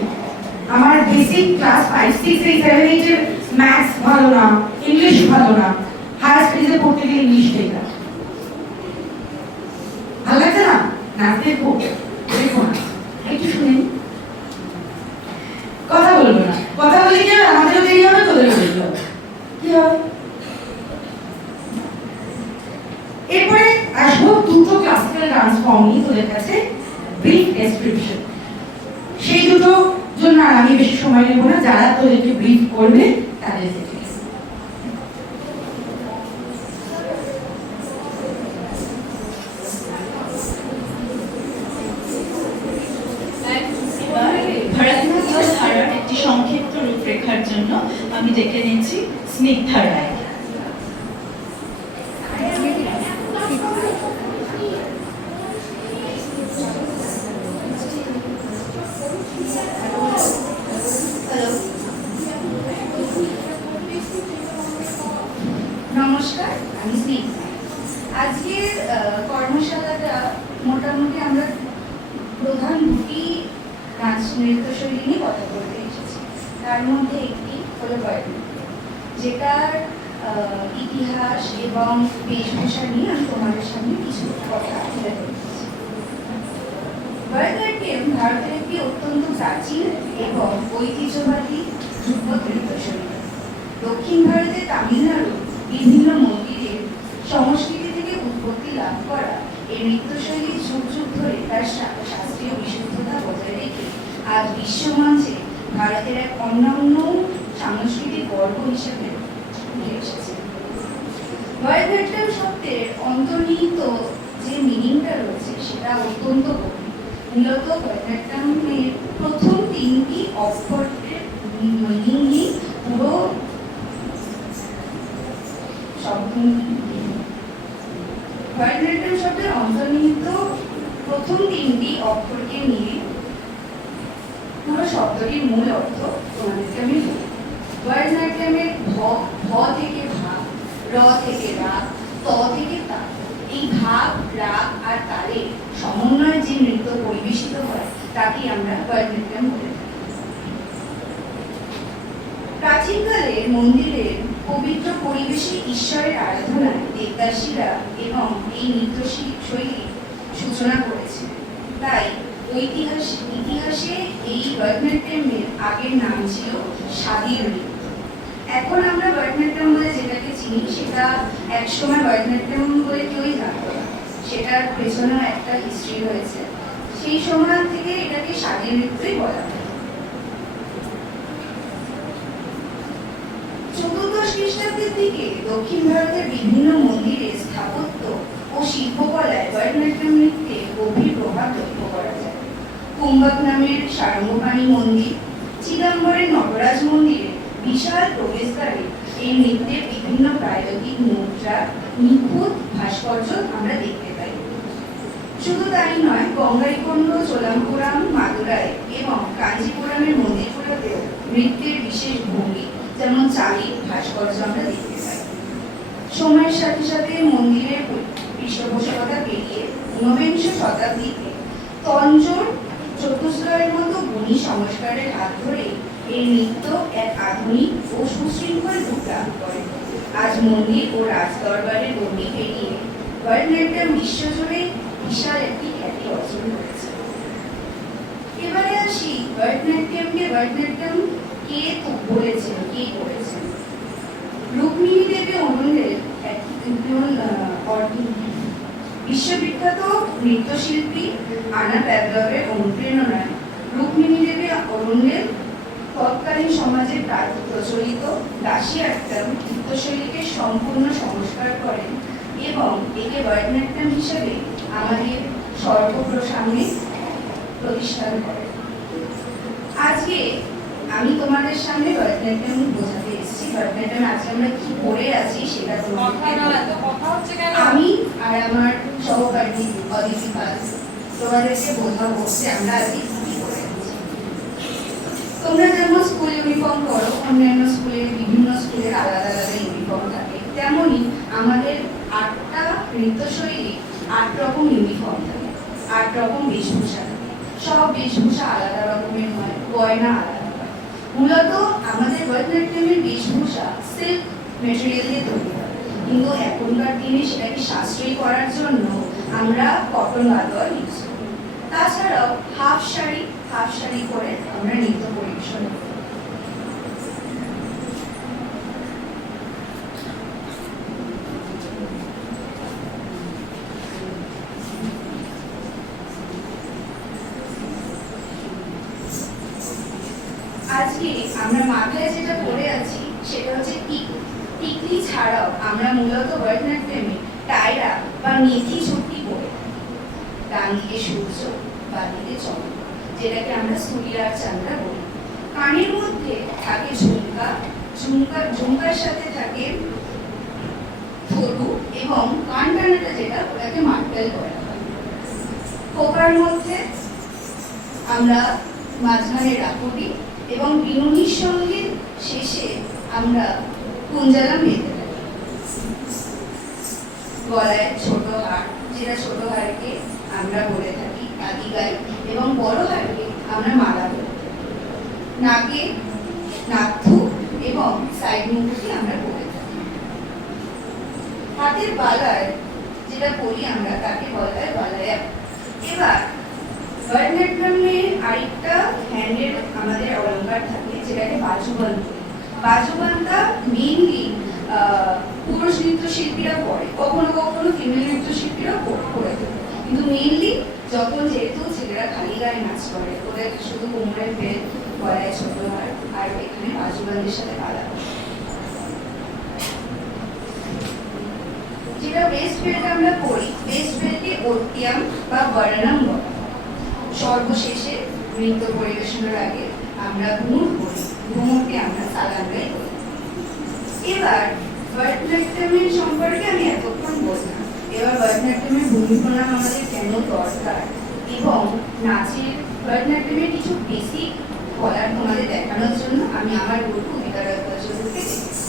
আমার বেসিক ক্লাস 5, 6, 7, 8 এর ম্যাথস ভালো না, ইংলিশ ভালো না, হায়ার স্টাডিজে পড়তে গেলে ইংলিশ শেখা ভালো লাগছে না, নাচ দেখবো, দেখবো না, একটু শুনে কথা বলবো না, কথা বলে কি হবে, আমাদেরও দেরি হবে, তোদেরও দেরি হবে, কি হবে? এরপরে আসবো দুটো ক্লাসিক্যাল ডান্স ফর্ম নিয়ে তোদের কাছে ব্রিফ ডেসক্রিপশন। সেই দুটো জন্য আর আমি বেশি সময় নেব না, যারা তোদেরকে ব্রিফ করবে তাদের থেকে। এবার ভারতনাট্যম ধারার একটি সংক্ষিপ্ত রূপরেখার জন্য আমি ডেকে নিচ্ছি স্নিগ্ধা রায়। নমস্কার, আমি স্নিগ্ধা। আজকের কর্মশালাটা মোটামুটি আমরা প্রধান দুটি নাচ নৃত্যশৈলী নিয়ে কথা বলতে এসেছি। তার মধ্যে একটি হলো ভারতনাট্যম, যেটার ইতিহাস এবং বেশভূষা নিয়ে আমি তোমাদের সামনে কিছু কথা তুলে ধরতেছি। ভারতনাট্যম ভারতের একটি অত্যন্ত প্রাচীন এবং ঐতিহ্যবাহী যুগপৎ নৃত্যশৈলী। দক্ষিণ ভারতে তামিলনাড়ু বিভিন্ন মন্দিরের সংস্কৃতি থেকে উৎপত্তি লাভ করা এই নৃত্যশৈলী যুগ যুগ ধরে তার শাস্ত্রীয় বিশুদ্ধতা বজায় রেখে আজ বিশ্বমঞ্চে ভারতের এক অন্যান্য সাংস্কৃতিক গর্ব হিসেবে উঠে এসেছে। ভারতনাট্যম শব্দের অন্তর্নিহিত যে মিনিংটা রয়েছে সেটা অত্যন্ত গভীর। মূলত ভারতনাট্যমের প্রথম তিনটি অক্ষরের মিনিংই পুরো ভারতনাট্যম শব্দের অন্তর্নিহিত প্রথম তিনটি অক্ষরকে নিয়ে পুরো শব্দটির মূল অর্থ তোমাদেরকে আমি বলি। ভারতনাট্যমের ভ থেকে ভাগ, র থেকে রাগ, ত থেকে তাল, এই ভাগ, রাগ আর তালের সমন্বয়ে যে নৃত্য পরিবেশিত হয় তাকে আমরা ভারতনাট্যম বলে থাকি। প্রাচীনকালে মন্দিরের পবিত্র পরিবেশে ঈশ্বরের আরাধনায় দেবদাসীরা এবং এই নৃত্য শৈলী সূচনা করেছে। তাই ইতিহাসে এই ভারতনাট্যমের আগের নাম ছিল সাদির নৃত্য। এখন আমরা ভারতনাট্যম বলে যেটাকে চিনি সেটা একসময় ভারতনাট্যম বলে কেউই জানতো না, সেটার পেছনেও একটা হিস্ট্রি রয়েছে। সেই সময় থেকে এটাকে সাদির নৃত্যই বলা হয়। চতুর্দশ খ্রিস্টাব্দের দিকে দক্ষিণ ভারতের বিভিন্ন মন্দিরে স্থাপত্য ও শিল্পকলায় ভারতনাট্যম নৃত্যে গভীর প্রভাব লক্ষ্য করা যায়। কুম্ভক নামের সারঙ্গপাণি মন্দির, চিদম্বরের নটরাজ মন্দিরে বিশাল প্রবেশদ্বারে এই নৃত্যের বিভিন্ন প্রায়োগিক মুদ্রা, নিখুঁত ভাস্কর্য আমরা দেখতে পাই। শুধু তাই নয়, গঙ্গাইকোন্ড, চোলামপুরম, মাদুরাই এবং কাঞ্চিপুরমের মন্দিরগুলোতেও নৃত্যের বিশেষ ভঙ্গি যেমন চালির ভাস্কর্য আমরা দেখতে পাই। সময়ের সাথে সাথে মন্দিরের পৃষ্ঠপোষকতা পেরিয়ে ঊনবিংশ শতাব্দীতে তঞ্জোর, চতুষ্গড়ের মতো গুণী সংস্কারের হাত ধরে এই নৃত্য এক আধুনিক ও সুশৃঙ্খল রূপ লাভ করে। আজ মন্দির ও রাজদরবারের গণ্ডি পেরিয়ে ভারতনাট্যম বিশ্বজুড়ে বিশাল একটি খ্যাতি অর্জন করেছে। এবারে আসি ভারতনাট্যম কে বলেছেন, কে করেছেন। রুক্মিণী দেবী অরুণের বিশ্ববিখ্যাত নৃত্যশিল্পী আনা প্যাভলভের অনুপ্রেরণায় রুক্মিণী দেবী অরুণের তৎকালীন সমাজে প্রচলিত দাসিয়াট্যম নৃত্যশৈলীকে সম্পূর্ণ সংস্কার করেন এবং একে ভারতনাট্যম হিসেবে আমাদের সর্বসামনে প্রতিষ্ঠান করেন। আজকে আমি তোমাদের সামনে ভারতনাট্যম বোঝাতে এসেছি। ভারতনাট্যম আজকে আমরা কি করে আছি সেটা আমি আর আমার সহকর্মী অদিতি পাল তোমাদেরকে বোঝাবো যে আমরা আজকে কি করে আছি। তোমরা যেমন স্কুল ইউনিফর্ম করো, অন্যান্য স্কুলের বিভিন্ন স্কুলের আলাদা আলাদা ইউনিফর্ম থাকে, তেমনই আমাদের 8টা নৃত্যশৈলী 8 রকম ইউনিফর্ম থাকে, 8 রকম বেশভূষা থাকে। সব বেশভূষা আলাদা রকমের হয়, গয়না আলাদা হয়। মূলত আমাদের ভারতনাট্যমের বেশভূষা সিল্ক মেটেরিয়াল দিয়ে তৈরি হয়, কিন্তু এখনকার দিনে সেটাকে সাশ্রয়ী করার জন্য আমরা কটন গাদোয়াল ইউজ করি। তাছাড়াও হাফ শাড়ি করে আমরা নৃত্য পরিবেশন করি। আজকে আমরা মাথায় যেটা পরে আছি সেটা হচ্ছে টিকলি ছাড়াও আমরা মূলত ভরতনাট্যমে টায়রা বা মেথি চুট্টি পরে থাকি। ডান দিকে সূর্য, বাঁ দিকে চন্দ্র, যেটাকে আমরা সূর্যার চান্দ্রা বলি। কানের মধ্যে থাকে ঝুমকার সাথে থাকে থরু, এবং কান টানাটা যেটা ওটাকে মার্বেল বলা হয়। খোপার মধ্যে আমরা মাঝখানে রাখুটি, এবং বিনুনির সঙ্গে শেষে আমরা কুঞ্জালাম বেঁধে থাকি। গলায় ছোট হার, যেটা ছোট হারকে আমরা বলে থাকি আদিগাই, এবং বড় হারকে আমরা মালা বলে থাকি। নাকে নাকথু এবং সাইড মুকুটি আমরা বলে থাকি। হাতের বালায় যেটা পরি আমরা তাকে বলা হয় বালায়া। এবার ভরতনাট্যমের আরেকটা হ্যান্ডের আমাদের অলঙ্কার থাকে যেটাকে বাজুবন্ত। বাজুবন্তা মেইনলি পুরুষ নৃত্যশিল্পীরা পরে, কখনো কখনো ফিমেল নৃত্যশিল্পীরাও করে থাকে, কিন্তু মেইনলি যখন যেহেতু ছেলেরা খালি গায়ে নাচ করে ওদের শুধু কোমরের বেল্ট, গলায় ছোট হার, আর এখানে বাজুবন্দের সাথে বালা। যেটা ওয়েস্ট বেল্ট আমরা পরি, ওয়েস্ট বেল্টে ওটিয়াম বা বর্ণাম বলা। সর্বশেষে নৃত্য পরিবেশনের আগে আমরা ঘুমুর পরি, ঘুমুরকে আমরা সালাঙ্গাই করি। এবার ভরতনাট্যমের সম্পর্কে আমি এতক্ষণ বললাম। এবার ভরতনাট্যমের ভূমি প্রণাম আমাদের কেন দরকার এবং নাচের ভরতনাট্যমের কিছু বেসিক বলার তোমাদের দেখানোর জন্য আমি আমার গুরু বিদ্যারায়চৌধুরীকে ডেকেছি।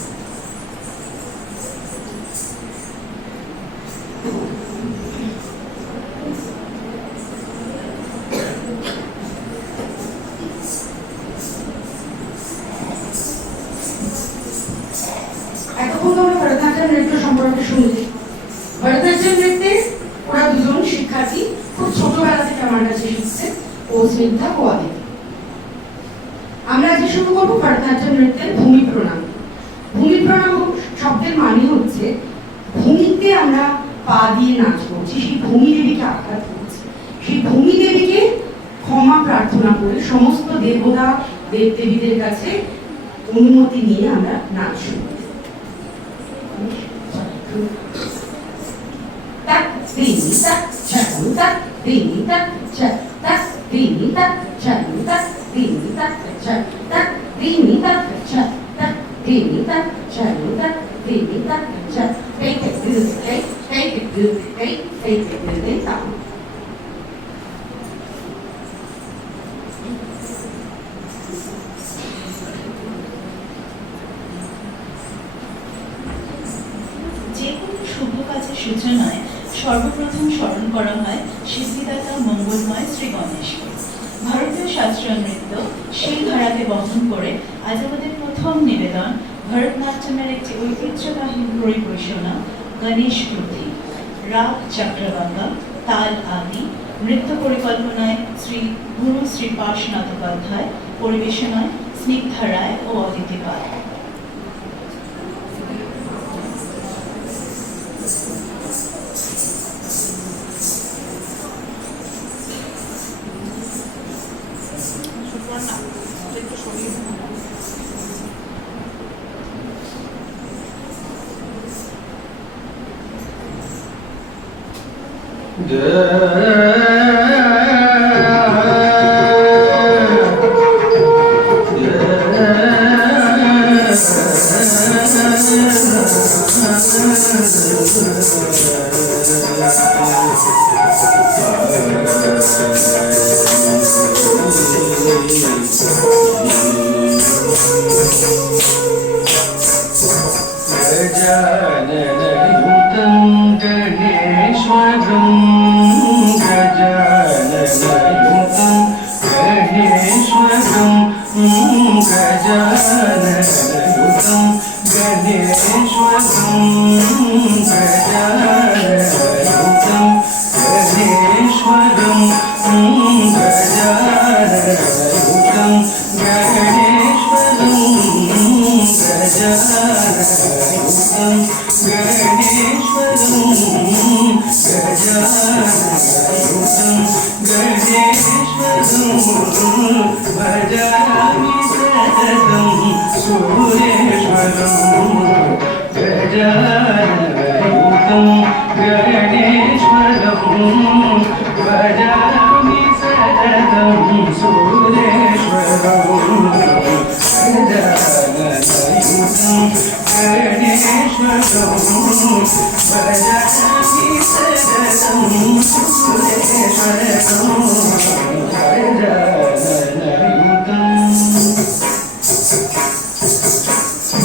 এতক্ষণ আমরা ভরতনাট্যম নৃত্য সম্পর্কে শুনছি। ভরতনাট্যম নৃত্যে ওরা দুজন শিক্ষার্থী খুব ছোটবেলা থেকে আমার কাছে শিখছে, ও স্নিগ্ধা ও আদিতি। আমরা আজকে শুরু করবো ভরতনাট্যম নৃত্যের ভূমি প্রণাম। ভূমি প্রণাম শব্দের মানে হচ্ছে ভূমিতে আমরা পা দিয়ে নাচ করছি, সেই ভূমি দেবীকে আঘাত করছি, সেই ভূমি দেবীকে ক্ষমা প্রার্থনা করে সমস্ত দেবতা দেবদেবীদের কাছে অনুমতি নিয়ে আমরা নাচ শুরু করি। Tak dini tak charu tak dini tak char tak dini tak charu tak dini tak char tak dini tak char tak dini tak charu tak dini tak char take it do take it do take it do down. যে কোনো শুভ কাজের সূচনায় সর্বপ্রথম স্মরণ করা হয় সিদ্ধিদাতা মঙ্গলময় শ্রী গণেশকে। ভারতীয় শাস্ত্রীয় নৃত্য সেই ধারাকে বহন করে আজ আমাদের প্রথম নিবেদন ভরতনাট্যমের একটি ঐতিহ্যবাহী পরিবেশনা গণেশ প্রতি। রাগ চক্রগঙ্গা, তাল আদি, নৃত্য পরিকল্পনায় গুরু শ্রী পার্শ্বনাথ উপাধ্যায়, পরিবেশনায় স্নিগ্ধা রায় ও অদিতি পাল। गजानन भजामि सततं सुरेश्वरं गजाननयुतं गणेश्वरं भजामि सततं सुरेश्वरं गजाननयुतं गणेश्वरं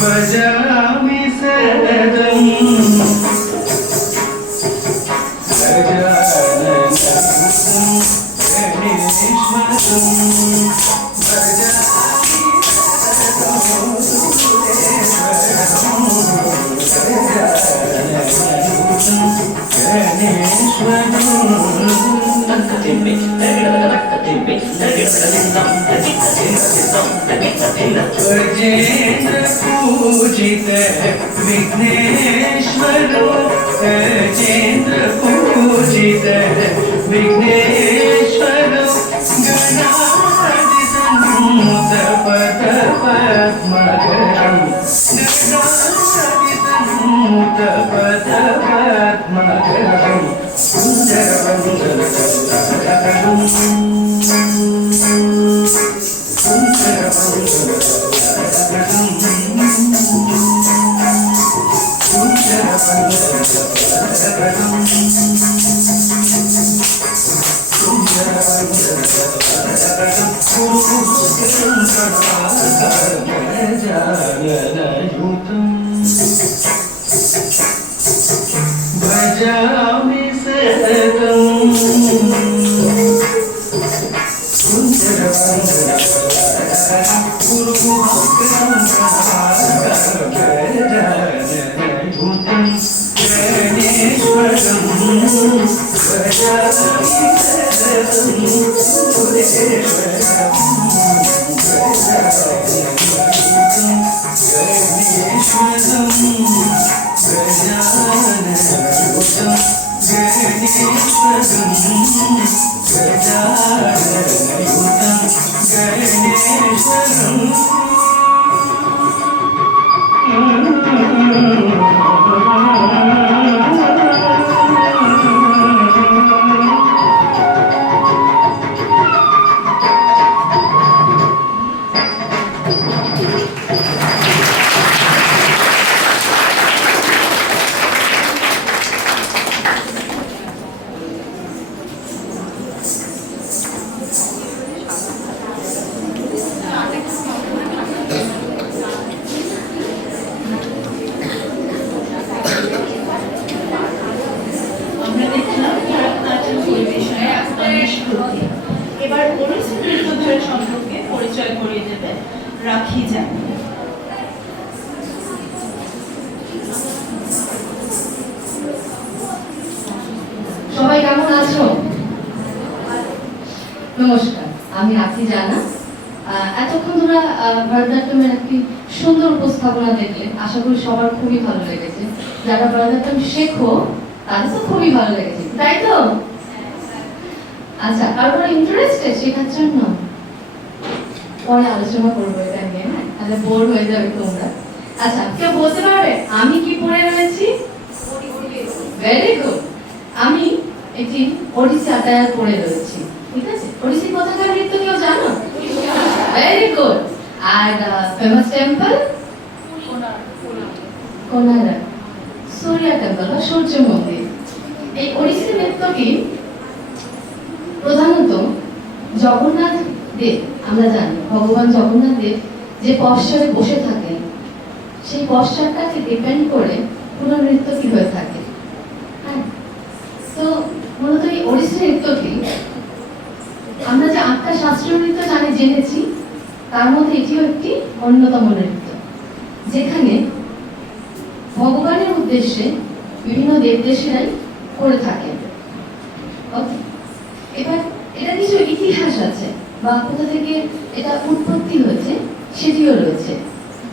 भजामि सततं सुरेश्वरं भजामि सततं गजेन्द्र पूजित विघ्नेश्वरो गजेन्द्र पूजित विघ्नेश्वरो गणाधि सम्मुत पद पद्मकरं गणाधि सम्मुत पद पद्मकरं सुन्दरवन्दनकरं भजामि सततं এবার ওড়িশি নৃত্যধারা সম্পর্কে পরিচয় করিয়ে দেবে রাখি যান। সবাই কেমন আছো? নমস্কার, আমি রাখি জানা। এতক্ষণ তোমরা ভরতনাট্যমের একটি সুন্দর উপস্থাপনা দেখলে, আশা করি সবার খুবই ভালো লেগেছে। যারা ভরতনাট্যম শেখো তাদের তো খুবই ভালো লেগেছে, তাই তো? আচ্ছা, কারোর ইন্টারেস্টেড শেখার জন্য? পরে আলোচনা করবো এটা নিয়ে, হ্যাঁ, তাহলে বোর হয়ে যাবে তোমরা। আচ্ছা, কেউ বলতে পারবে আমি কি পড়ে রয়েছি? Very good. আমি একটি ওড়িশি আটায়ার পড়ে রয়েছি, ঠিক আছে? ওড়িশি কোথাকার নৃত্য কেউ জানো? Very good. আর famous temple Konark, Surya temple বা সূর্য মন্দির। এই ওড়িশি নৃত্যটি প্রধানত জগন্নাথ দেব, আমরা জানি ভগবান জগন্নাথ দেব যে পশ্চারে বসে থাকেন, সেই পশ্চারটাকে ডিপেন্ড করে পুরো নৃত্যটি হয়ে থাকে। হ্যাঁ, তো মূলত এই ওড়িশি নৃত্যটি আমরা যে ৮টা শাস্ত্রীয় নৃত্য জেনেছি, তার মধ্যে এটিও একটি অন্যতম নৃত্য, যেখানে ভগবানের উদ্দেশ্যে বিভিন্ন দেবদেশীরাই করে থাকেন। ওকে, এবার এটা কিছু ইতিহাস আছে বা কোথা থেকে এটা উৎপত্তি হয়েছে সেটিও রয়েছে।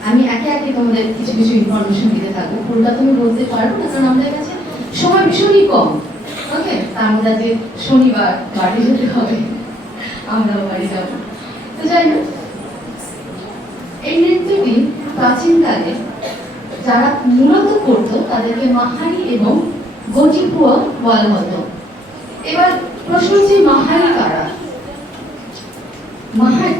আমি একে একে তোমাদের কিছু কিছু ইনফরমেশন দিতে থাকবো, পুরোটা তুমি বলতে পারবো না কারণ আমাদের কাছে সময় ভীষণই কম। ওকে, তার মধ্যে আজকে শনিবার বাড়ি যেতে হবে। আমরাও বাড়ি যাব। তো যাই হোক, এই নৃত্যটি প্রাচীনকালে যারা মূলত করতো তাদেরকে মাহারি এবং গজিপুয়া বলা হতো। এবার প্রশ্ন হচ্ছে মাহারি কারা? মাহারি,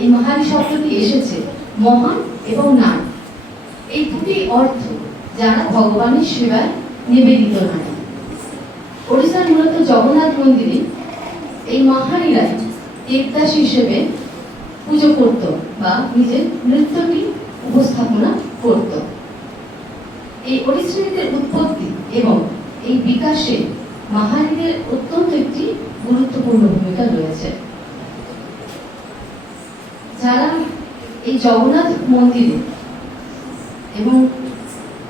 এই মাহারি শব্দটি এসেছে মহান এবং নারী, এই দুটি অর্থ যারা ভগবানের সেবায় নিবেদিত নারী। ওড়িশার মূলত জগন্নাথ মন্দিরে এই মাহারিরাই দেবদাস হিসেবে পুজো করত বা নিজের নৃত্যটি উপস্থাপনা করত। এই ওড়িশি নৃত্যের উৎপত্তি এবং এই বিকাশে মাহারিদের অত্যন্ত একটি গুরুত্বপূর্ণ ভূমিকা রয়েছে। যারা এই জগন্নাথ মন্দিরে এবং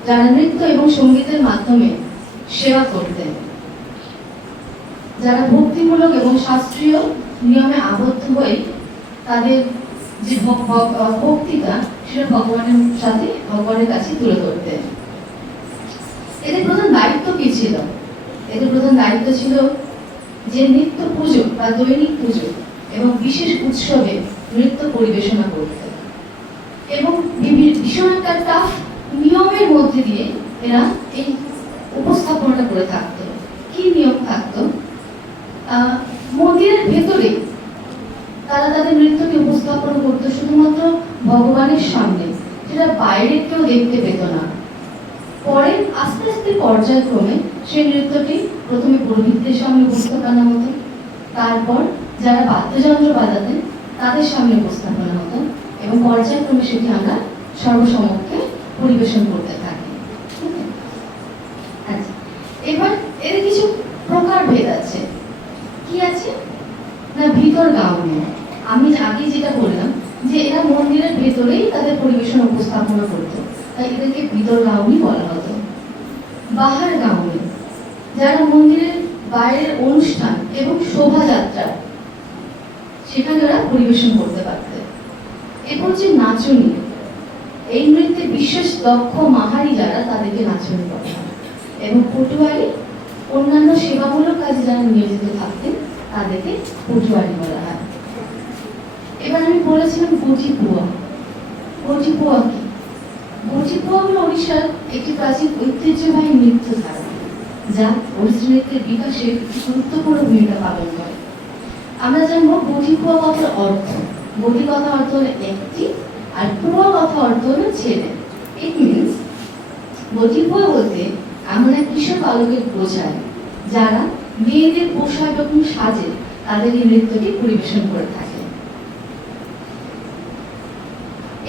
যারা নৃত্য এবং সঙ্গীতের মাধ্যমে সেবা করতেন, যারা ভক্তিমূলক এবং শাস্ত্রীয় নিয়মে আবদ্ধ হয়ে তাদের যে ভক্তিটা সেটা ভগবানের সাথে ভগবানের কাছে তুলে ধরতেন। এদের প্রধান দায়িত্ব কি ছিল? এদের প্রধান দায়িত্ব ছিল যে নিত্য পুজো বা দৈনিক পুজো এবং বিশেষ উৎসবে নৃত্য পরিবেশনা করতে এবং ভীষণ একটা টাফ নিয়মের মধ্যে দিয়ে এরা এই উপস্থাপনাটা করে থাকতো। কি নিয়ম থাকতো? মন্দিরের ভেতরে তারা তাদের নৃত্যকে উপস্থাপন করতো শুধুমাত্র ভগবানের সামনে, সেটা বাইরে কেউ দেখতে পেত না। পরে আস্তে আস্তে পর্যায়ক্রমে সেই নৃত্যটি প্রথমে পুরোহিতদের সামনে উপস্থাপনা হতো, তারপর যারা বাদ্যযন্ত্র বাজাতেন তাদের সামনে উপস্থাপনা হতো এবং পর্যায়ক্রমে সেটি আমরা সর্বসমক্ষে পরিবেশন করতে থাকি। আচ্ছা, এবার এর কিছু প্রকারভেদ আছে। কি আছে না, ভিতর গাউনে। আমি আগে যেটা বললাম যে এরা মন্দিরের ভেতরেই তাদের পরিবেশন উপস্থাপনা করতো, তাই এদেরকে ভিতর গাউনি বলা হতো। বাহার গাউনি, যারা মন্দিরের বাইরের অনুষ্ঠান এবং শোভাযাত্রা সেখানে ওরা পরিবেশন করতে পারতেন। এরপর যে নাচনি, এই নৃত্যে বিশেষ দক্ষ মাহারি যারা তাদেরকে নাচনি বলা হয় এবং পটুয়ারি অন্যান্য সেবামূলক কাজে যারা নিয়োজিত থাকতেন তাদেরকে পটুয়ারি বলা হয়। এবার আমি বলেছিলাম গজিপুয়া। গজিপুয়া কি? গজিপুয়া হলো ওড়িশার একটি প্রাচীন ঐতিহ্যবাহী নৃত্য ধারা যা ওড়িশি নৃত্যের বিকাশে একটি গুরুত্বপূর্ণ ভূমিকা পালন করে। আমরা জানবো গজিপুয়া কথার অর্থ। গজি কথা অর্থ হলো একটি, আর পুয়া কথা অর্থ হলো ছেলে। ইট মিনস গজিপুয়া বলতে এমন এক কিশোর বালকের বোঝায় যারা মেয়েদের পোশাক এবং সাজে তাদের এই নৃত্যটি পরিবেশন করে থাকে।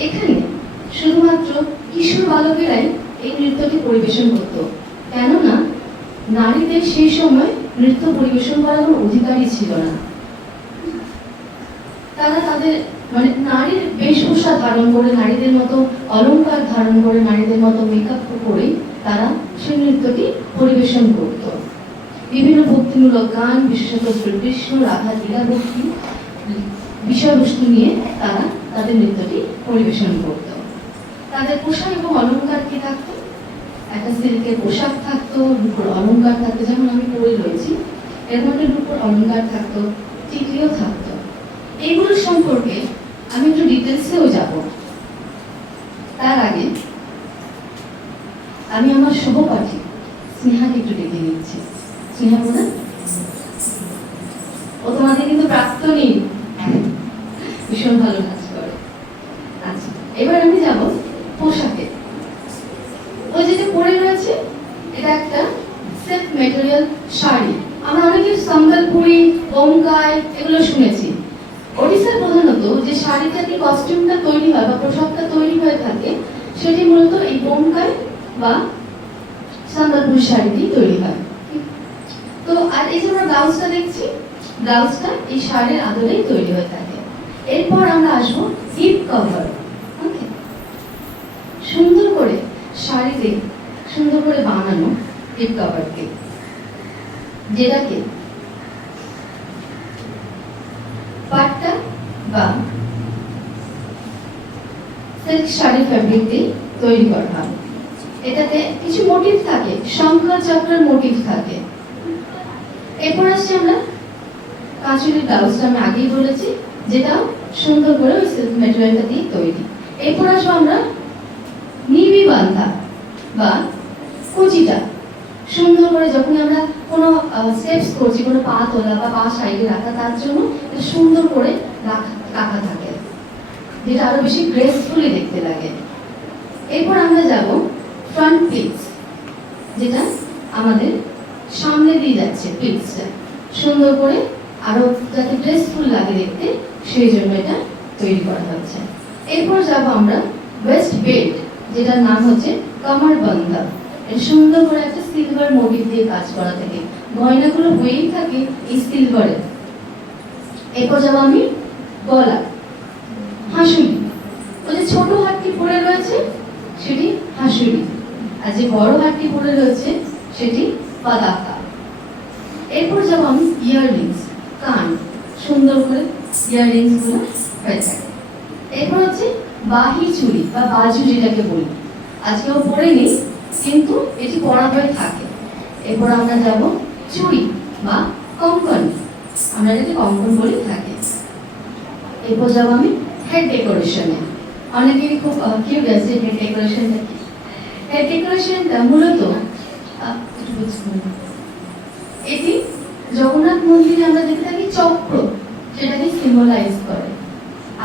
এখানে শুধুমাত্র কিশোর বালকেরাই এই নৃত্যটি পরিবেশন করত, কেননা নারীদের সেই সময় নৃত্য পরিবেশন করার কোনো অধিকারই ছিল না। তারা তাদের নারীর বেশভূষা ধারণ করে, নারীদের মতো অলংকার ধারণ করে, নারীদের মতো মেকআপ করে তারা সেই নৃত্যটি পরিবেশন করত। বিভিন্ন ভক্তিমূলক গান, বিশেষত শ্রীকৃষ্ণ রাধা লীলা ভক্তি বিষয়বস্তু নিয়ে তারা তাদের নৃত্যটি পরিবেশন করত। তাদের পোশাক এবং অলংকার কি থাকতো? একটা সিল্কের পোশাক থাকতো, রূপোর অলংকার থাকতো, যেমন আমি পরে রয়েছি এর মধ্যে রূপোর অলংকার থাকতো, টিকলিও থাকতো। এইগুলো সম্পর্কে আমি একটু ডিটেলসেও যাব। তার আগে আমি আমার সহপাঠী স্নেহাকে একটু ডেকে নিচ্ছি। স্নেহা বোধ, ও তোমাদের কিন্তু প্রাক্তনী, ভীষণ ভালো নাচ করে। আচ্ছা, এবার আমি যাব পোশাকে। ও যেটা পরে রয়েছে এটা একটা সিল্ক ম্যাটেরিয়াল শাড়ি। আমরা অনেকে সম্বলপুরি, বোমকাই এগুলো শুনেছি। ওড়িশার প্রধানত যে শাড়িটা দিয়ে কস্টিউমটা তৈরি হয় বা পোশাকটা তৈরি হয়ে থাকে সেটি মূলত এই বোমকাই বা সম্বলপুরি শাড়ি দিয়ে তৈরি হয়। তো আর এই যে আমরা ব্লাউজটা দেখছি, ব্লাউজটা এই শাড়ির আদলেই তৈরি হয়ে থাকে। এরপর আমরা আসবো হিপ কভার। ওকে, সুন্দর করে শাড়িতে সুন্দর করে বানানো হিপ কভারকে, যেটাকে পাট্টা বা সিল্ক শাড়ি ফ্যাব্রিক দিয়ে তৈরি করা হয়। এটাতে কিছু মোটিভ থাকে, শঙ্খ চক্রের মোটিভ থাকে। এরপর আসছি আমরা কাঁচুলির ব্লাউজটা আমি আগেই বলেছি, যেটা সুন্দর করে ওই সিল্ক ম্যাটেরিয়ালটা দিয়ে তৈরি। এরপর আসবো আমরা নিবি বান্ধা বা কুচিটা। সুন্দর করে যখন আমরা কোনো স্টেপস করছি, কোনো পা তোলা বা পা সাইডে রাখা, তার জন্য এটা সুন্দর করে রাখা থাকে, যেটা আরো বেশি গ্রেসফুলি দেখতে লাগে। এরপর আমরা যাব ফ্রন্ট প্লিটস, যেটা আমাদের সামনে দিয়ে যাচ্ছে প্লিটসটা, সুন্দর করে আরো যাতে ড্রেসফুল লাগে দেখতে, সেই জন্য এটা তৈরি করা হচ্ছে। এরপর যাব আমরা ওয়েস্ট বেল্ট, যেটার নাম হচ্ছে কামার বান্ধা। এটা সুন্দর করে একটা সিলভার মোটিভ দিয়ে কাজ করা থাকে, গয়নাগুলো হয়েই থাকে এই সিলভারে। এরপর যাব আমি গলা, হাঁসুলি। ওই যে ছোট হাতটি পড়ে রয়েছে সেটি হাঁসুলি, আর যে বড় হাতটি পড়ে রয়েছে সেটি পাদাকা। এরপর যাব আমি ইয়াররিংস, কান, সুন্দর করে ইয়াররিংস গুলো হয়ে থাকে। এরপর হচ্ছে বাহি চুড়ি বা বাজু, যেটাকে বলি, আজকেও পড়েনি কিন্তু এটি পড়া হয়ে থাকে। এরপর আমরা যাব চুড়ি বা কঙ্কন, আমরা এটাকে কঙ্কন বলে থাকি। এরপর যাব আমি হেড ডেকোরেশনে। অনেকেরই খুব কিউরিয়াস যে হেড ডেকোরেশনটা কি। হেড ডেকোরেশনটা মূলত এটি জগন্নাথ মন্দিরে আমরা দেখে থাকি চক্র, সেটাকে সিম্বলাইজ করে।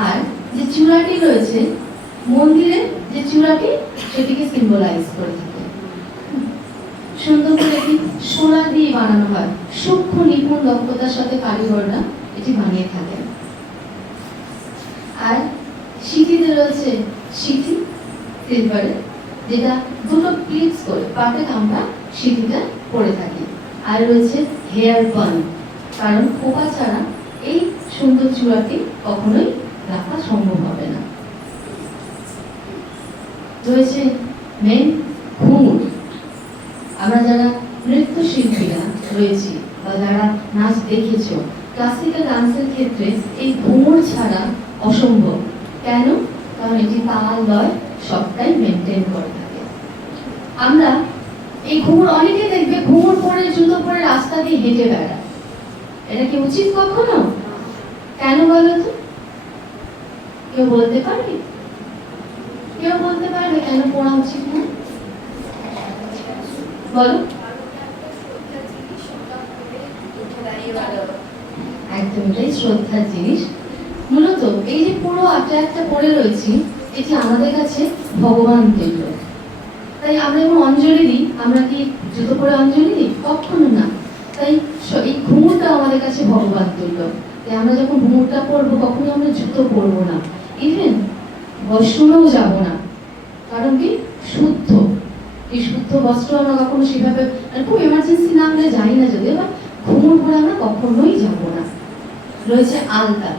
আর যে চূড়াটি রয়েছে মন্দিরে, যে চূড়াটি সেটিকে সিম্বলাইজ করে থাকে। সুন্দর করে এটি সোনা দিয়ে বানানো হয়, সূক্ষ্ম নিপুণ দক্ষতার সাথে কারিগররা এটি বানিয়ে থাকে। আর সিটিতে রয়েছে সিটি সিলভারের, যেটা দুটো প্লিটস করে পাটে আমরা সিটিটা পরে থাকি। আর রয়েছে হেয়ার বান, কারণ খোপা ছাড়া এই সুন্দর চূড়াটি কখনোই রাখা সম্ভব হবে না। রয়েছে মেন ঘুঙুর। আমরা যারা নৃত্যশিল্পীরা রয়েছি বা যারা নাচ দেখেছো, ক্লাসিক্যাল ডান্সের ক্ষেত্রে এই ঘুঙুর ছাড়া অসম্ভব। কেন? কারণ এটি তাল লয় সবটাই মেনটেন করে থাকে। আমরা এই ঘুঙুর, অনেকে দেখবে ঘুঙুর পরে জুতো পরে রাস্তা দিয়ে হেঁটে বেড়ায়, এটা কি উচিত কখনো? কেন বলো তো? কেউ বলতে পারবে? কেউ বলতে পারবে কেন পড়া উচিত না? বলো। একদম, এটাই শ্রদ্ধার জিনিস। মূলত এই যে পুরো একটা পড়ে রয়েছি, এটি আমাদের কাছে ভগবান তুল্য। তাই আমরা যখন অঞ্জলি দিই, আমরা কি জুতো পরে অঞ্জলি দিই? কখনো না। তাই এই ঘুঙুরটা আমাদের কাছে ভগবান তুল্য। তাই আমরা যখন ঘুঙুরটা পরবো, কখনো আমরা জুতো পরবো না, ইভেন বস্ত্রও যাব না। কারণ কি? শুদ্ধ। এই শুদ্ধ বস্ত্র আমরা কখনো সেভাবে, খুব এমার্জেন্সি না হলে যাই না, যদিও বা ঘুঙুর পরে আমরা কখনোই যাব না। রয়েছে আলতা।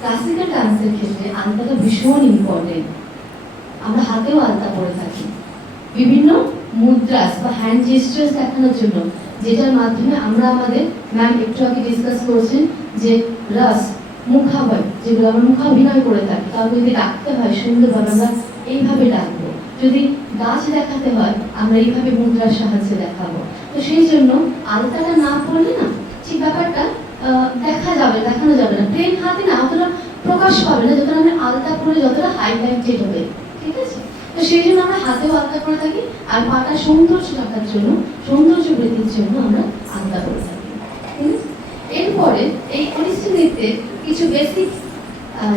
ক্লাসিক্যাল ডান্সের ক্ষেত্রে আলতাটা ভীষণ ইম্পর্টেন্ট। আমরা হাতেও আলতা পরে থাকি বিভিন্ন মুদ্রাস বা হ্যান্ড জেস্টার্স দেখানোর জন্য, যেটার মাধ্যমে আমরা আমাদের, ম্যাম একটু আগে ডিসকাস করছেন যে রাস, মুখাবয়, যেগুলো আমরা মুখাভিনয় করে থাকি, কাউকে যদি ডাকতে হয় সুন্দরভাবে আমরা এইভাবে ডাকবো, যদি গাছ দেখাতে হয় আমরা এইভাবে মুদ্রার সাহায্যে দেখাবো। তো সেই জন্য আলতাটা না পড়লে না ঠিক ব্যাপারটা দেখানো যাবে না, প্লেন হাতে না অতটা প্রকাশ পাবে না, যতটা আমরা আলতা পরে যতটা হাইলাইটেড হবে। ঠিক আছে? তো সেই জন্য আমরা হাতেও আলতা করে থাকি, আর পাটা সৌন্দর্য রাখার জন্য, সৌন্দর্য বৃদ্ধির জন্য আমরা আলতা করে থাকি। ঠিক আছে? এরপরে এই ওড়িশি নৃত্যের কিছু বেসিক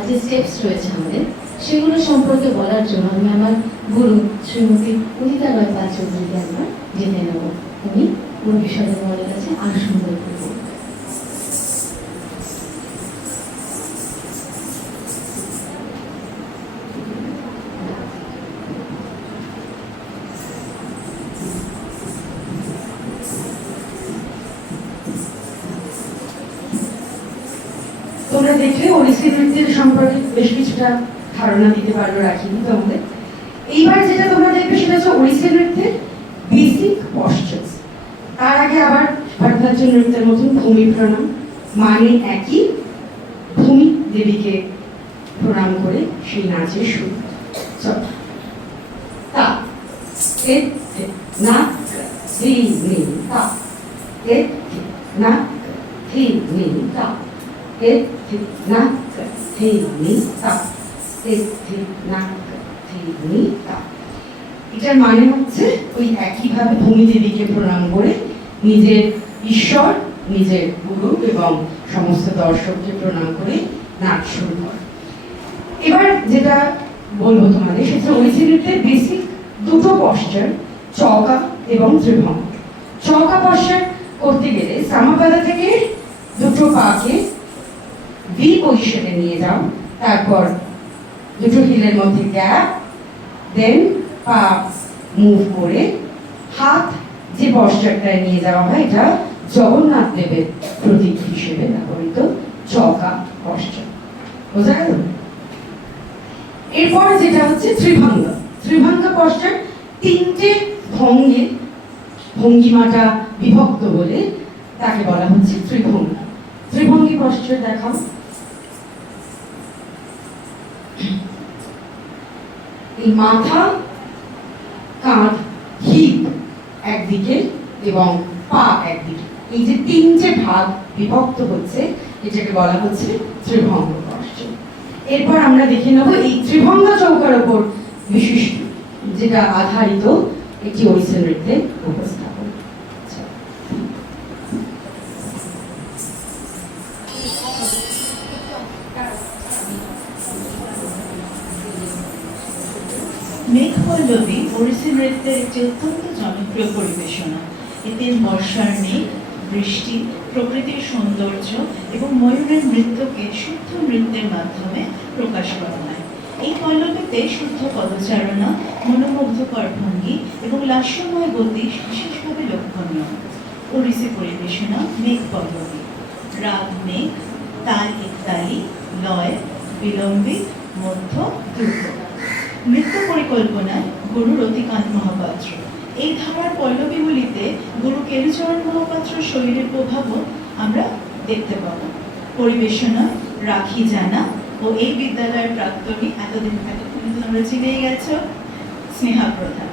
যে স্টেপস রয়েছে আমাদের, সেগুলো সম্পর্কে বলার জন্য আমি আমার গুরু শ্রীমতী উদিতা রয় পাল চৌধুরীকে আমরা জেনে নেব। উনি ওর বিষয়ে আমাদের কাছে আর সুন্দর করবো। তোমরা দেখলে ওড়িশি নৃত্যের সম্পর্কে বেশ কিছুটা ধারণা দিতে পারলো, রাখিনি তোমাদের। এইবার যেটা তোমরা দেখবে সেটা হচ্ছে ওড়িশি নৃত্যের বেসিক পশ্চার। তার আগে আবার ভরতনাট্যম নৃত্যের মতন ভূমি প্রণাম, মানে একই ভূমি দেবীকে প্রণাম করে সেই নাচের শুরু। তা না তা না হি নি তা তে থি না হি নি তা তে থি না হি নি তা। এটার মানে হচ্ছে ওই একইভাবে ভূমি দেবীকে প্রণাম করে নিজের ঈশ্বর, নিজের গুরু এবং সমস্ত দর্শককে প্রণাম করে নাচ শুরু করে। এবার যেটা বলবো তোমাদের সেটা ওড়িশি নৃত্যের বেসিক দুটো পশ্চার, চৌকা এবং ত্রিভঙ্গ। চৌকা পশ্চার করতে গেলে সামাপাদা থেকে দুটো পাকে ভি পজিশনে নিয়ে যাও, তারপর দুটো হিলের মধ্যে গ্যাপ, দেন পা মুভ করে হাত যে পশ্চারটায় নিয়ে যাওয়া হয় এটা জগন্নাথ দেবের প্রতীক হিসেবে ব্যবহৃত চৌকা পশ্চার। বোঝা গেল? এরপর যেটা হচ্ছে ত্রিভঙ্গ। ত্রিভঙ্গ পশ্চার তিনটে ভঙ্গে ভঙ্গিমাটা বিভক্ত বলে তাকে বলা হচ্ছে ত্রিভঙ্গ। ত্রিভঙ্গি পশ্চার দেখাও। এই মাথা, কাঁধ, হিপ একদিকে এবং পা একদিকে, এই যে তিনটে ভাগ বিভক্ত হচ্ছে এটাকে বলা হচ্ছে ত্রিভঙ্গ পশ্চার। এরপর আমরা দেখে নেব এই ত্রিভঙ্গ চৌকার উপর বিশিষ্ট যেটা আধারিত একটি ওড়িশি নৃত্যের উপস্থাপন। মেঘ পল্লবী ওড়িশি নৃত্যের একটি অত্যন্ত জনপ্রিয় পরিবেশনা। এতে বর্ষার মেঘ, বৃষ্টি, প্রকৃতির সৌন্দর্য এবং ময়ূরের নৃত্যকে শুদ্ধ নৃত্যের মাধ্যমে প্রকাশ করা হয়। এই পল্লবীতে শুদ্ধ পদচারণা, মনোমুগ্ধকর ভঙ্গি এবং লাস্যময় গতি বিশেষভাবে লক্ষণীয়। ওড়িশি পরিবেশনা মেঘ পল্লবী। রাগ মেঘ, তাল একতালি, লয় বিলম্বিত, মধ্য, দ্রুত। নৃত্য পরিকল্পনায় গুরু রতিকান্ত মহাপাত্র। এই ধারার পল্লবীগুলিতে গুরু কেলুচরণ মহাপাত্র শৈলীর প্রভাবও আমরা দেখতে পাব। পরিবেশনা রাখি জানা ও এই বিদ্যালয়ের প্রাক্তনী, এতদিন তোমরা চিনেই গেছ, স্নেহা প্রধান।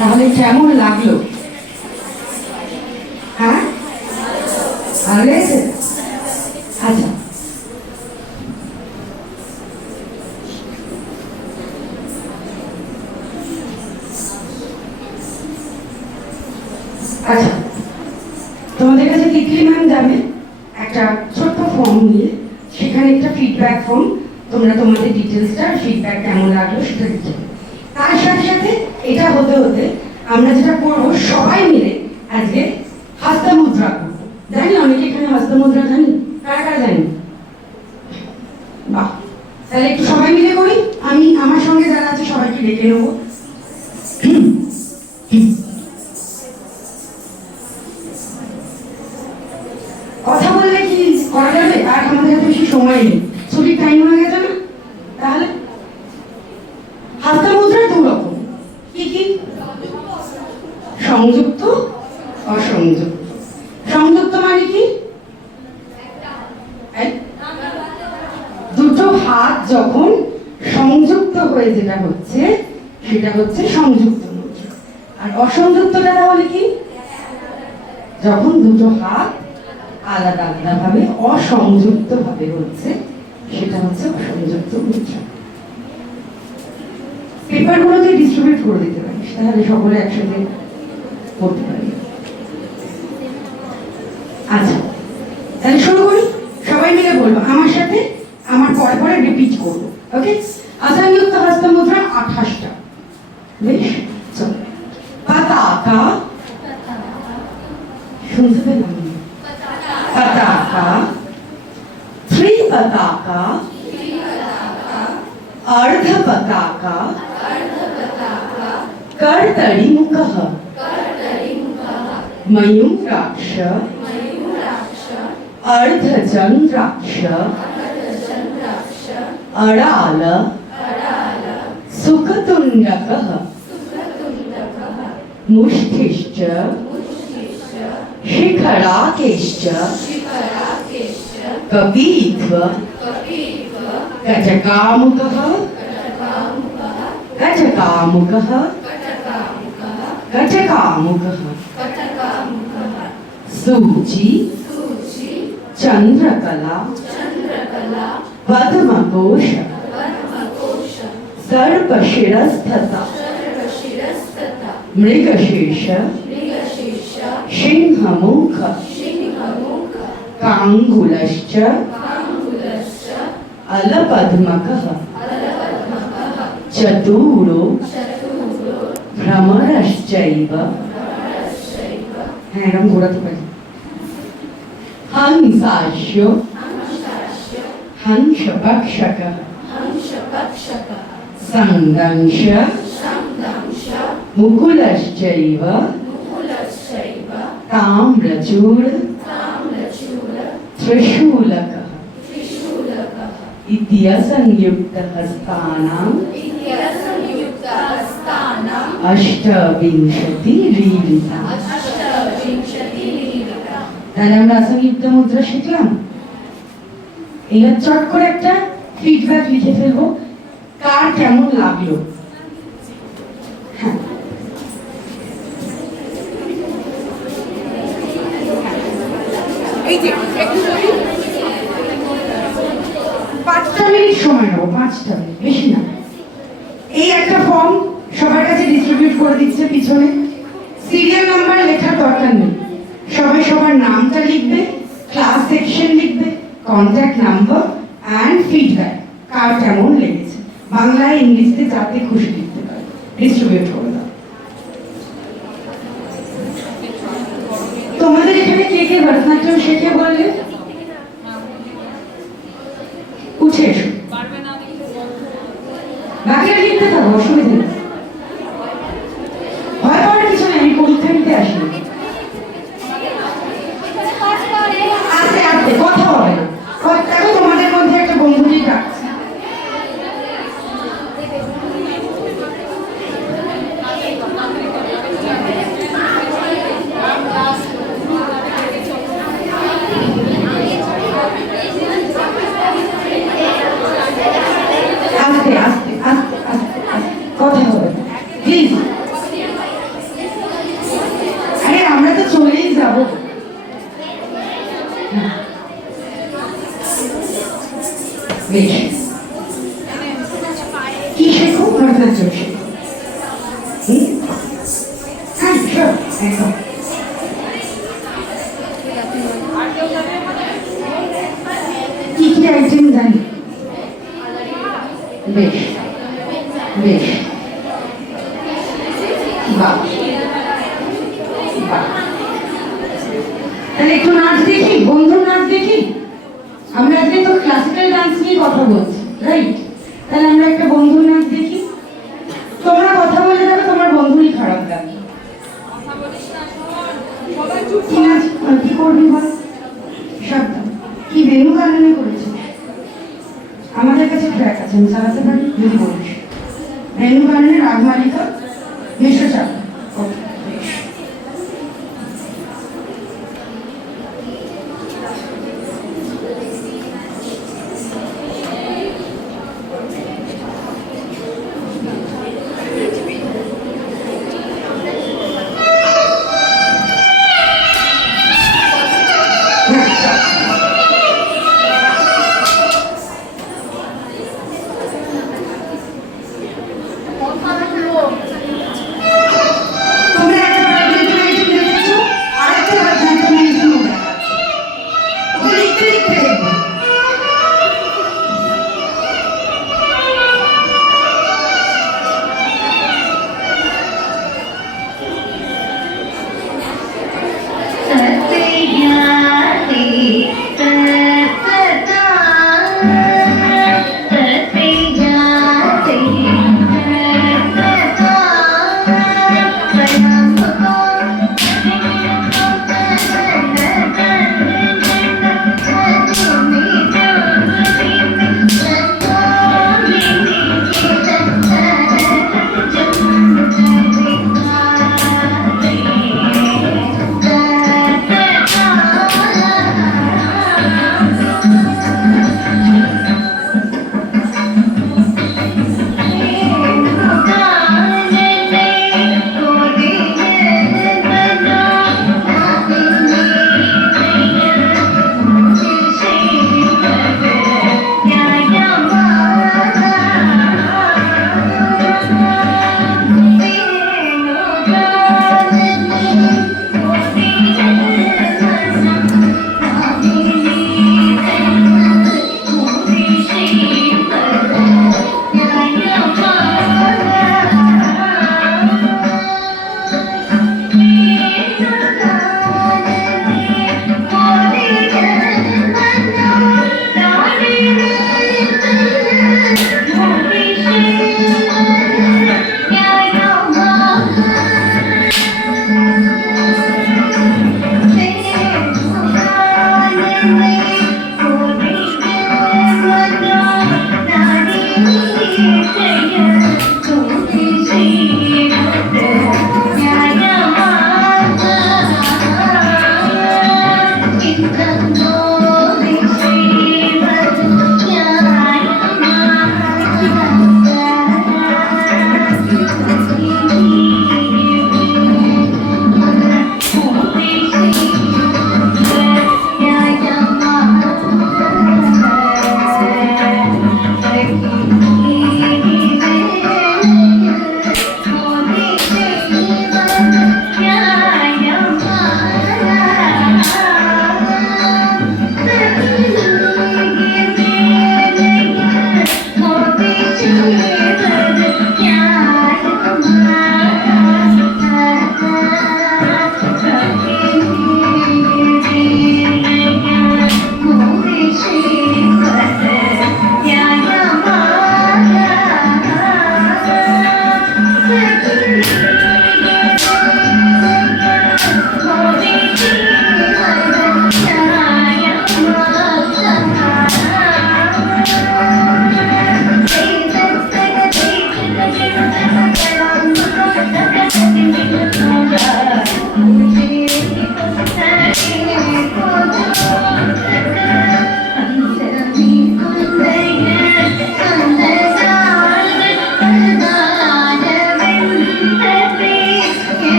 তাহলে কেমন লাগলো? হ্যাঁ, ভালো লেগেছে? আচ্ছা, আচ্ছা, তোমাদের কাছে তিতলি ম্যাম যাবে একটা ছোট্ট ফর্ম নিয়ে, সেখানে একটা ফিডব্যাক ফর্ম, তোমরা তোমাদের ডিটেলসটা ফিডব্যাক কেমন লাগলো সেটা দিতে। তার সাথে সাথে এটা হতে হতে আমরা যেটা করবো, সবাই মিলে আজকে হস্তমুদ্রা করবো। জানি অনেকে এখানে হস্তমুদ্রা জানি, কারা কারা জানি? বাহ, তাহলে একটু সবাই মিলে করি। আমি আমার সঙ্গে যারা আছে সবাইকে ডেকে নেবো। কথা বললে কি করা যাবে? আর আমাদের কাছে বেশি সময় নেই, ছুটির টাইম হয়ে গেছে না? তাহলে হস্তমুদ্রা দু রকম, কি কি? সংযুক্ত, অসংযুক্ত। সংযুক্ত মানে কি? দুটো হাত যখন সংযুক্ত হয়ে যেটা হচ্ছে সেটা হচ্ছে সংযুক্ত মুদ্রা। আর অসংযুক্তটা তাহলে কি? যখন দুটো হাত আলাদা আলাদা ভাবে অসংযুক্ত ভাবে হচ্ছে সেটা হচ্ছে অসংযুক্ত মুদ্রা। পেপারগুলোতে ডিস্ট্রিবিউট করে দিতে পারিস, তাহলে সকলে একসাথে করতে পারি। আচ্ছা, তাহলে শুরু করি। সবাই মিলে বলবো আমার সাথে, আমার পরে পরে রিপিট করবো। ওকে? অসংযুক্ত হস্তমুদ্রা 28টা, বেশ চল পতাকা শুনতে পেলাম পতাকা ত্রিপতাকা अर्ध पताका कर्तरीमुखः मयूराक्ष अर्धचन्द्राक्ष अडाल सुखतुण्डकः मुष्टिश्च शिखराकेश्च कपीध्व गजकामुकः गजकामुकः गजकामुकः सूची चंद्रकला पद्मकोश सर्पशिरस्तथा मृगशीर्ष सिंहमुख कांगुलश्च अलपद्मकः चतुरो भ्रमरश्चैव হ্যাঁ এরকম ঘোরাতে পারি हंसाश्यो हंसपक्षकः संदंश मुकुलश्चैव ताम्रचूड त्रिशूलकः इत्यसंयुक्तहस्तानाम् अष्टविंशतिरीडिता তাহলে আমরা অসংযুক্ত মুদ্রা শিখলাম। এবার চট করে একটা ফিডব্যাক লিখে ফেলবো, কার কেমন লাগলো। হ্যাঁ এই যে একটু বলি 5টা মিনিট সময় নেবো, 5টা মিনিট বেশি না। এই একটা ফর্ম সবার কাছে ডিস্ট্রিবিউট করে দিচ্ছে পিছনে, সিরিয়াল নাম্বার লেখার দরকার নেই, সবাই সবার নামটা লিখবে, ক্লাস সেকশন লিখবে, কন্ট্যাক্ট নাম্বার অ্যান্ড ফিডব্যাক, কার কেমন লেগেছে, বাংলায় ইংলিশে যাতে খুশি লিখতে পারে, ডিস্ট্রিবিউট করে দাও। তোমাদের এখানে কে কে ভরতনাট্যম শেখে বললে? উঠে এসো, বাকিরা লিখতে থাকো, অসুবিধা নেই, ভয় পাওয়ার কিছু নেই, আমি পরীক্ষা নিতে আসিনি। আস্তে আস্তে কথা হবে না, দেখো তোমাদের মধ্যে একটা বন্ধুটি ডাকছে। আস্তে আস্তে আস্তে আস্তে কথা হবে প্লিজ। আরে আমরা তো চলেই যাবো। বেশ, কি শেখো? ভরতনাট্যম শেখো। হ্যাঁ শিওর, একদম। কি কি আইটেম জানি? বেশ বেশ, বাহ বাহ, তাহলে একটু নাচ দেখি, বন্ধুর নাচ দেখি। আমরা আজকে তো ক্লাসিক্যাল ডান্স নিয়ে কথা বলছি, রাইট? তাহলে আমরা একটা বন্ধুর নাচ দেখি। তোমরা কথা বলে যাবে, তোমার বন্ধুরই খারাপ লাগবে। কি নাচ, কি করবি বল? সাবধান, কি বেনু কাননে করেছিস? আমাদের কাছে ট্র্যাক আছে, আমি চালাতে পারি যদি বলিস। বেনু কাননে রাগমালিকা মিশ্র চাপ। ওকে বেশ। কথা বলবো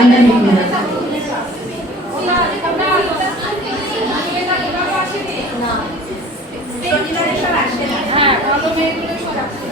ডাইনামিক মেথড। হ্যাঁ ভালো মেয়েগুলো সব আসছে।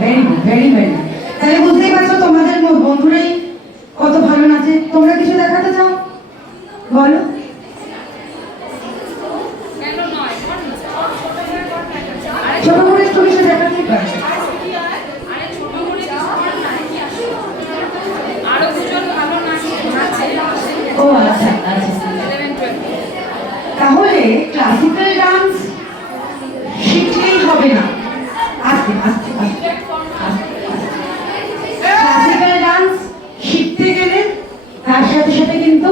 Very good very very. তাহলে বুঝতেই পারছো তোমাদের বন্ধুরাই কত ভালো নাচে। তোমরা কিছু দেখাতে চাও বলো। ছোট করে একটু কিছু দেখাতে পারো। ও আচ্ছা আচ্ছা। তাহলে ক্লাসিক্যাল ডান্স শিখলেই হবে না, আস্তে আস্তে আস্তে ক্লাসিক্যাল ডান্স শিখতে গেলে তার সাথে সাথে কিন্তু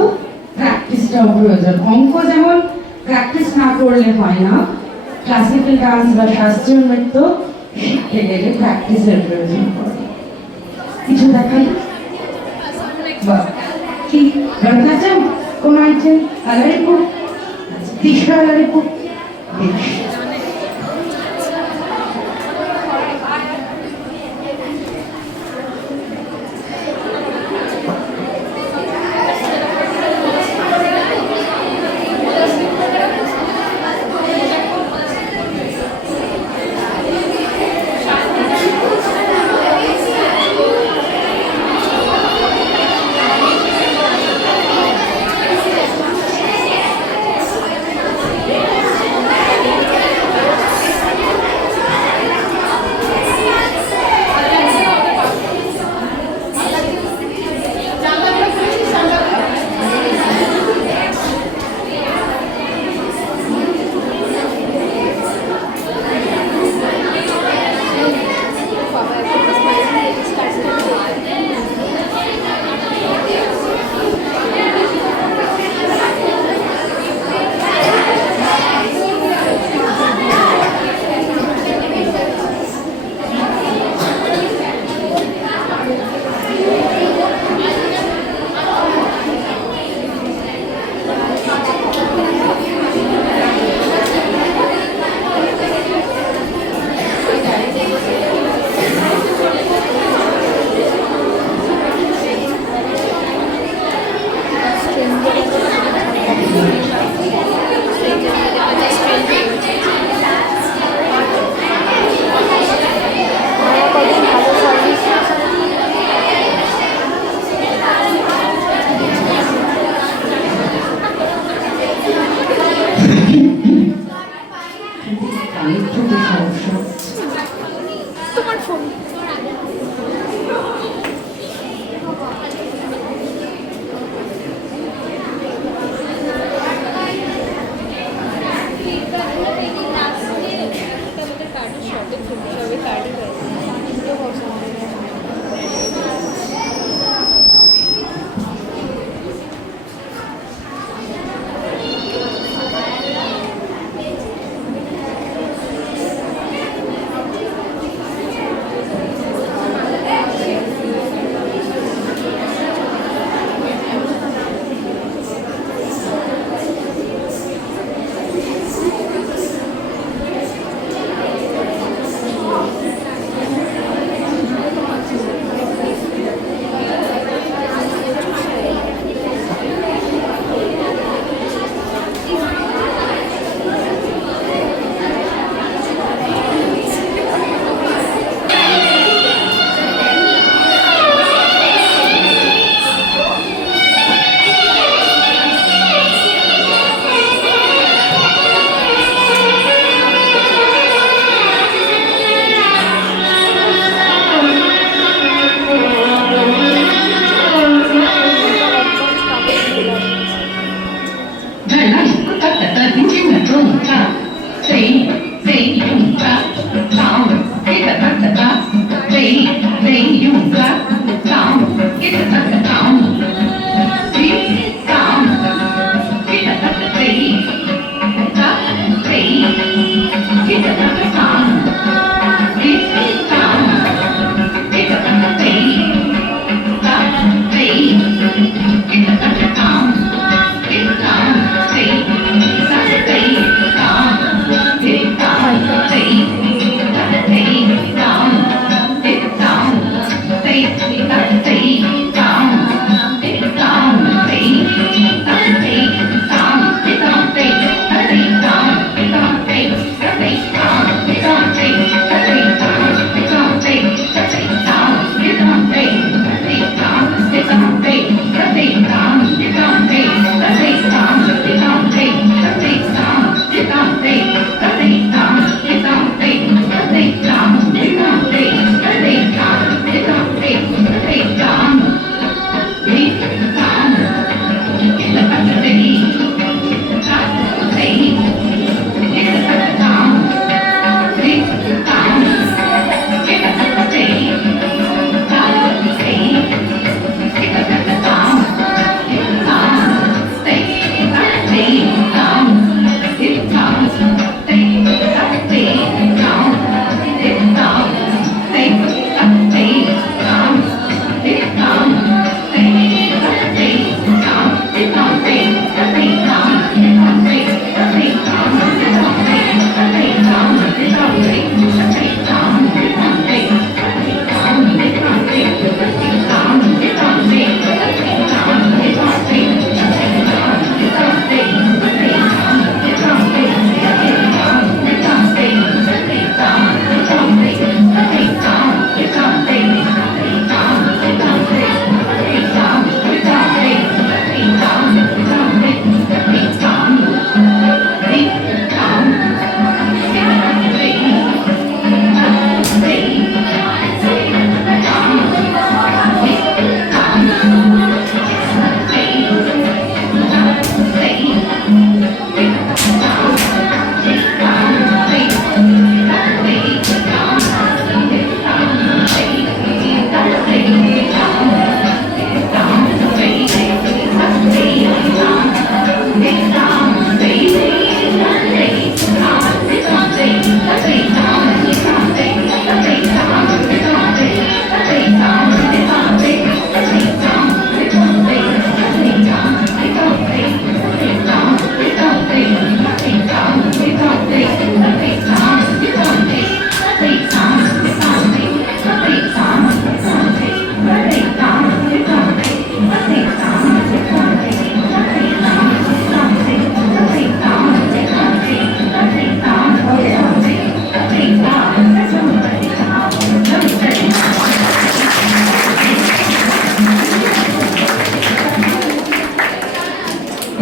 প্র্যাকটিসটাও প্রয়োজন। অঙ্ক যেমন প্র্যাকটিস না করলে হয় না, ক্লাসিক্যাল ডান্স বা শাস্ত্রীয় নৃত্য শিখতে গেলে প্র্যাকটিসের প্রয়োজন পড়ে। কিছু দেখাই কি ভরতনাট্যম কোন আইটেম? আলারিপুর, তিসরা আলারিপুর, বেশ।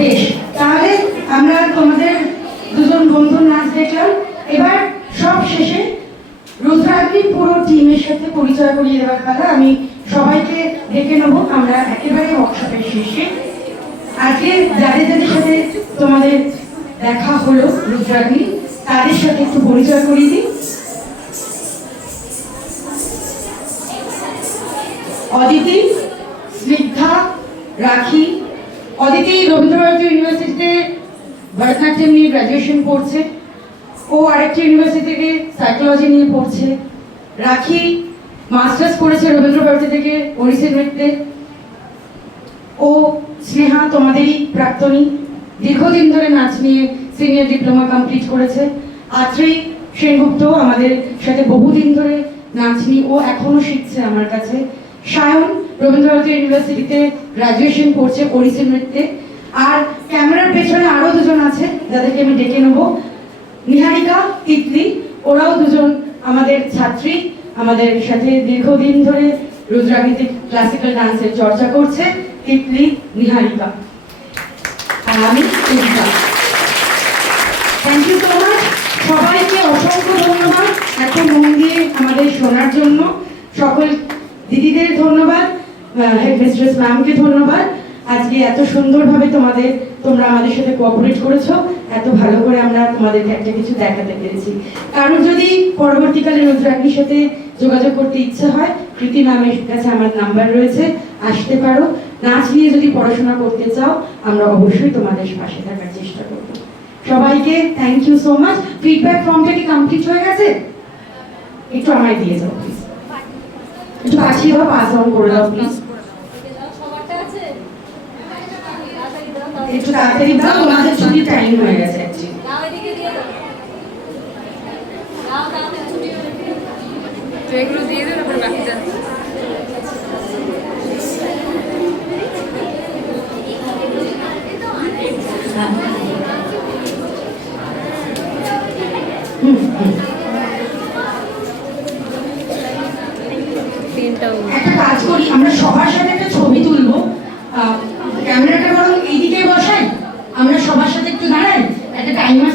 বেশ, তাহলে আমরা তোমাদের দুজন বন্ধুর নাচ দেখলাম। এবার সব শেষে রুদ্রাগ্নির পুরো টিমের সাথে পরিচয় করিয়ে দেওয়ার কথা। আমি সবাইকে ডেকে নেবো, আমরা একেবারে ওয়ার্কশপের শেষে। আজকে যাদের যাদের সাথে তোমাদের দেখা হলো রুদ্রাগ্নি, তাদের সাথে একটু পরিচয় করিয়ে দিই। অদিতি, স্নিগ্ধা, রাখি। অদিতি রবীন্দ্রভারতী ইউনিভার্সিটিতে ভরতনাট্যম নিয়ে গ্র্যাজুয়েশন পড়ছে। ও আরেকটি ইউনিভার্সিটি থেকে সাইকোলজি নিয়ে পড়ছে। রাখি মাস্টার্স করেছে রবীন্দ্রভারতী থেকে ওড়িশি নৃত্যে। ও স্নেহা তোমাদেরই প্রাক্তনী, দীর্ঘদিন ধরে নাচ নিয়ে সিনিয়র ডিপ্লোমা কমপ্লিট করেছে। আত্রি সেনগুপ্ত আমাদের সাথে বহুদিন ধরে নাচ নিয়ে, ও এখনো শিখছে আমার কাছে। সায়ন রবীন্দ্রভারতী ইউনিভার্সিটিতে গ্র্যাজুয়েশন করছে ওড়িশি নৃত্যে। আর ক্যামেরার পেছনে আরো দুজন আছে যাদেরকে আমি ডেকে নেবো, নিহারিকা, তিতলি। ওরাও দুজন আমাদের ছাত্রী, আমাদের সাথে দীর্ঘদিন ধরে রুদ্রাগ্নিতে ক্লাসিক্যাল ডান্সের চর্চা করছে। তিতলি, নিহারিকা আর আমি তিতলিকা। Thank you so much. সবাইকে অসংখ্য ধন্যবাদ এত মন দিয়ে আমাদের শোনার জন্য। সকল দিদিদের ধন্যবাদ, হেডমিস্ট্রেস ম্যামকে ধন্যবাদ। আজকে এত সুন্দরভাবে তোমরা আমাদের সাথে কোঅপারেট করেছো, এত ভালো করে আমরা তোমাদেরকে একটা কিছু দেখাতে পেরেছি। কারণ যদি পরবর্তীকালে রুদ্রাগ্নির সাথে যোগাযোগ করতে ইচ্ছে হয়, কৃতি ম্যামের কাছে আমার নাম্বার রয়েছে, আসতে পারো। নাচ নিয়ে যদি পড়াশোনা করতে চাও, আমরা অবশ্যই তোমাদের পাশে থাকার চেষ্টা করব। সবাইকে thank you so much. Feedback ফর্মটা কি কমপ্লিট হয়ে গেছে? একটু আমায় দিয়ে যাও প্লিজ, একটু পাঠিয়ে দাও, পাস অন করে দাও প্লিজ। একটু তাড়াতাড়ি দাও, তোমাদের ছুটির টাইম হয়ে গেছে অ্যাকচুয়ালি। এগুলো দিয়ে দেবে, তারপরে বাকি যাচ্ছে। একটা কাজ করি, আমরা সবার সাথে একটা ছবি তুলবো। ক্যামেরাটা বরং এইদিকে বসাই, আমরা সবার সাথে একটু দাঁড়াই, একটা টাইমার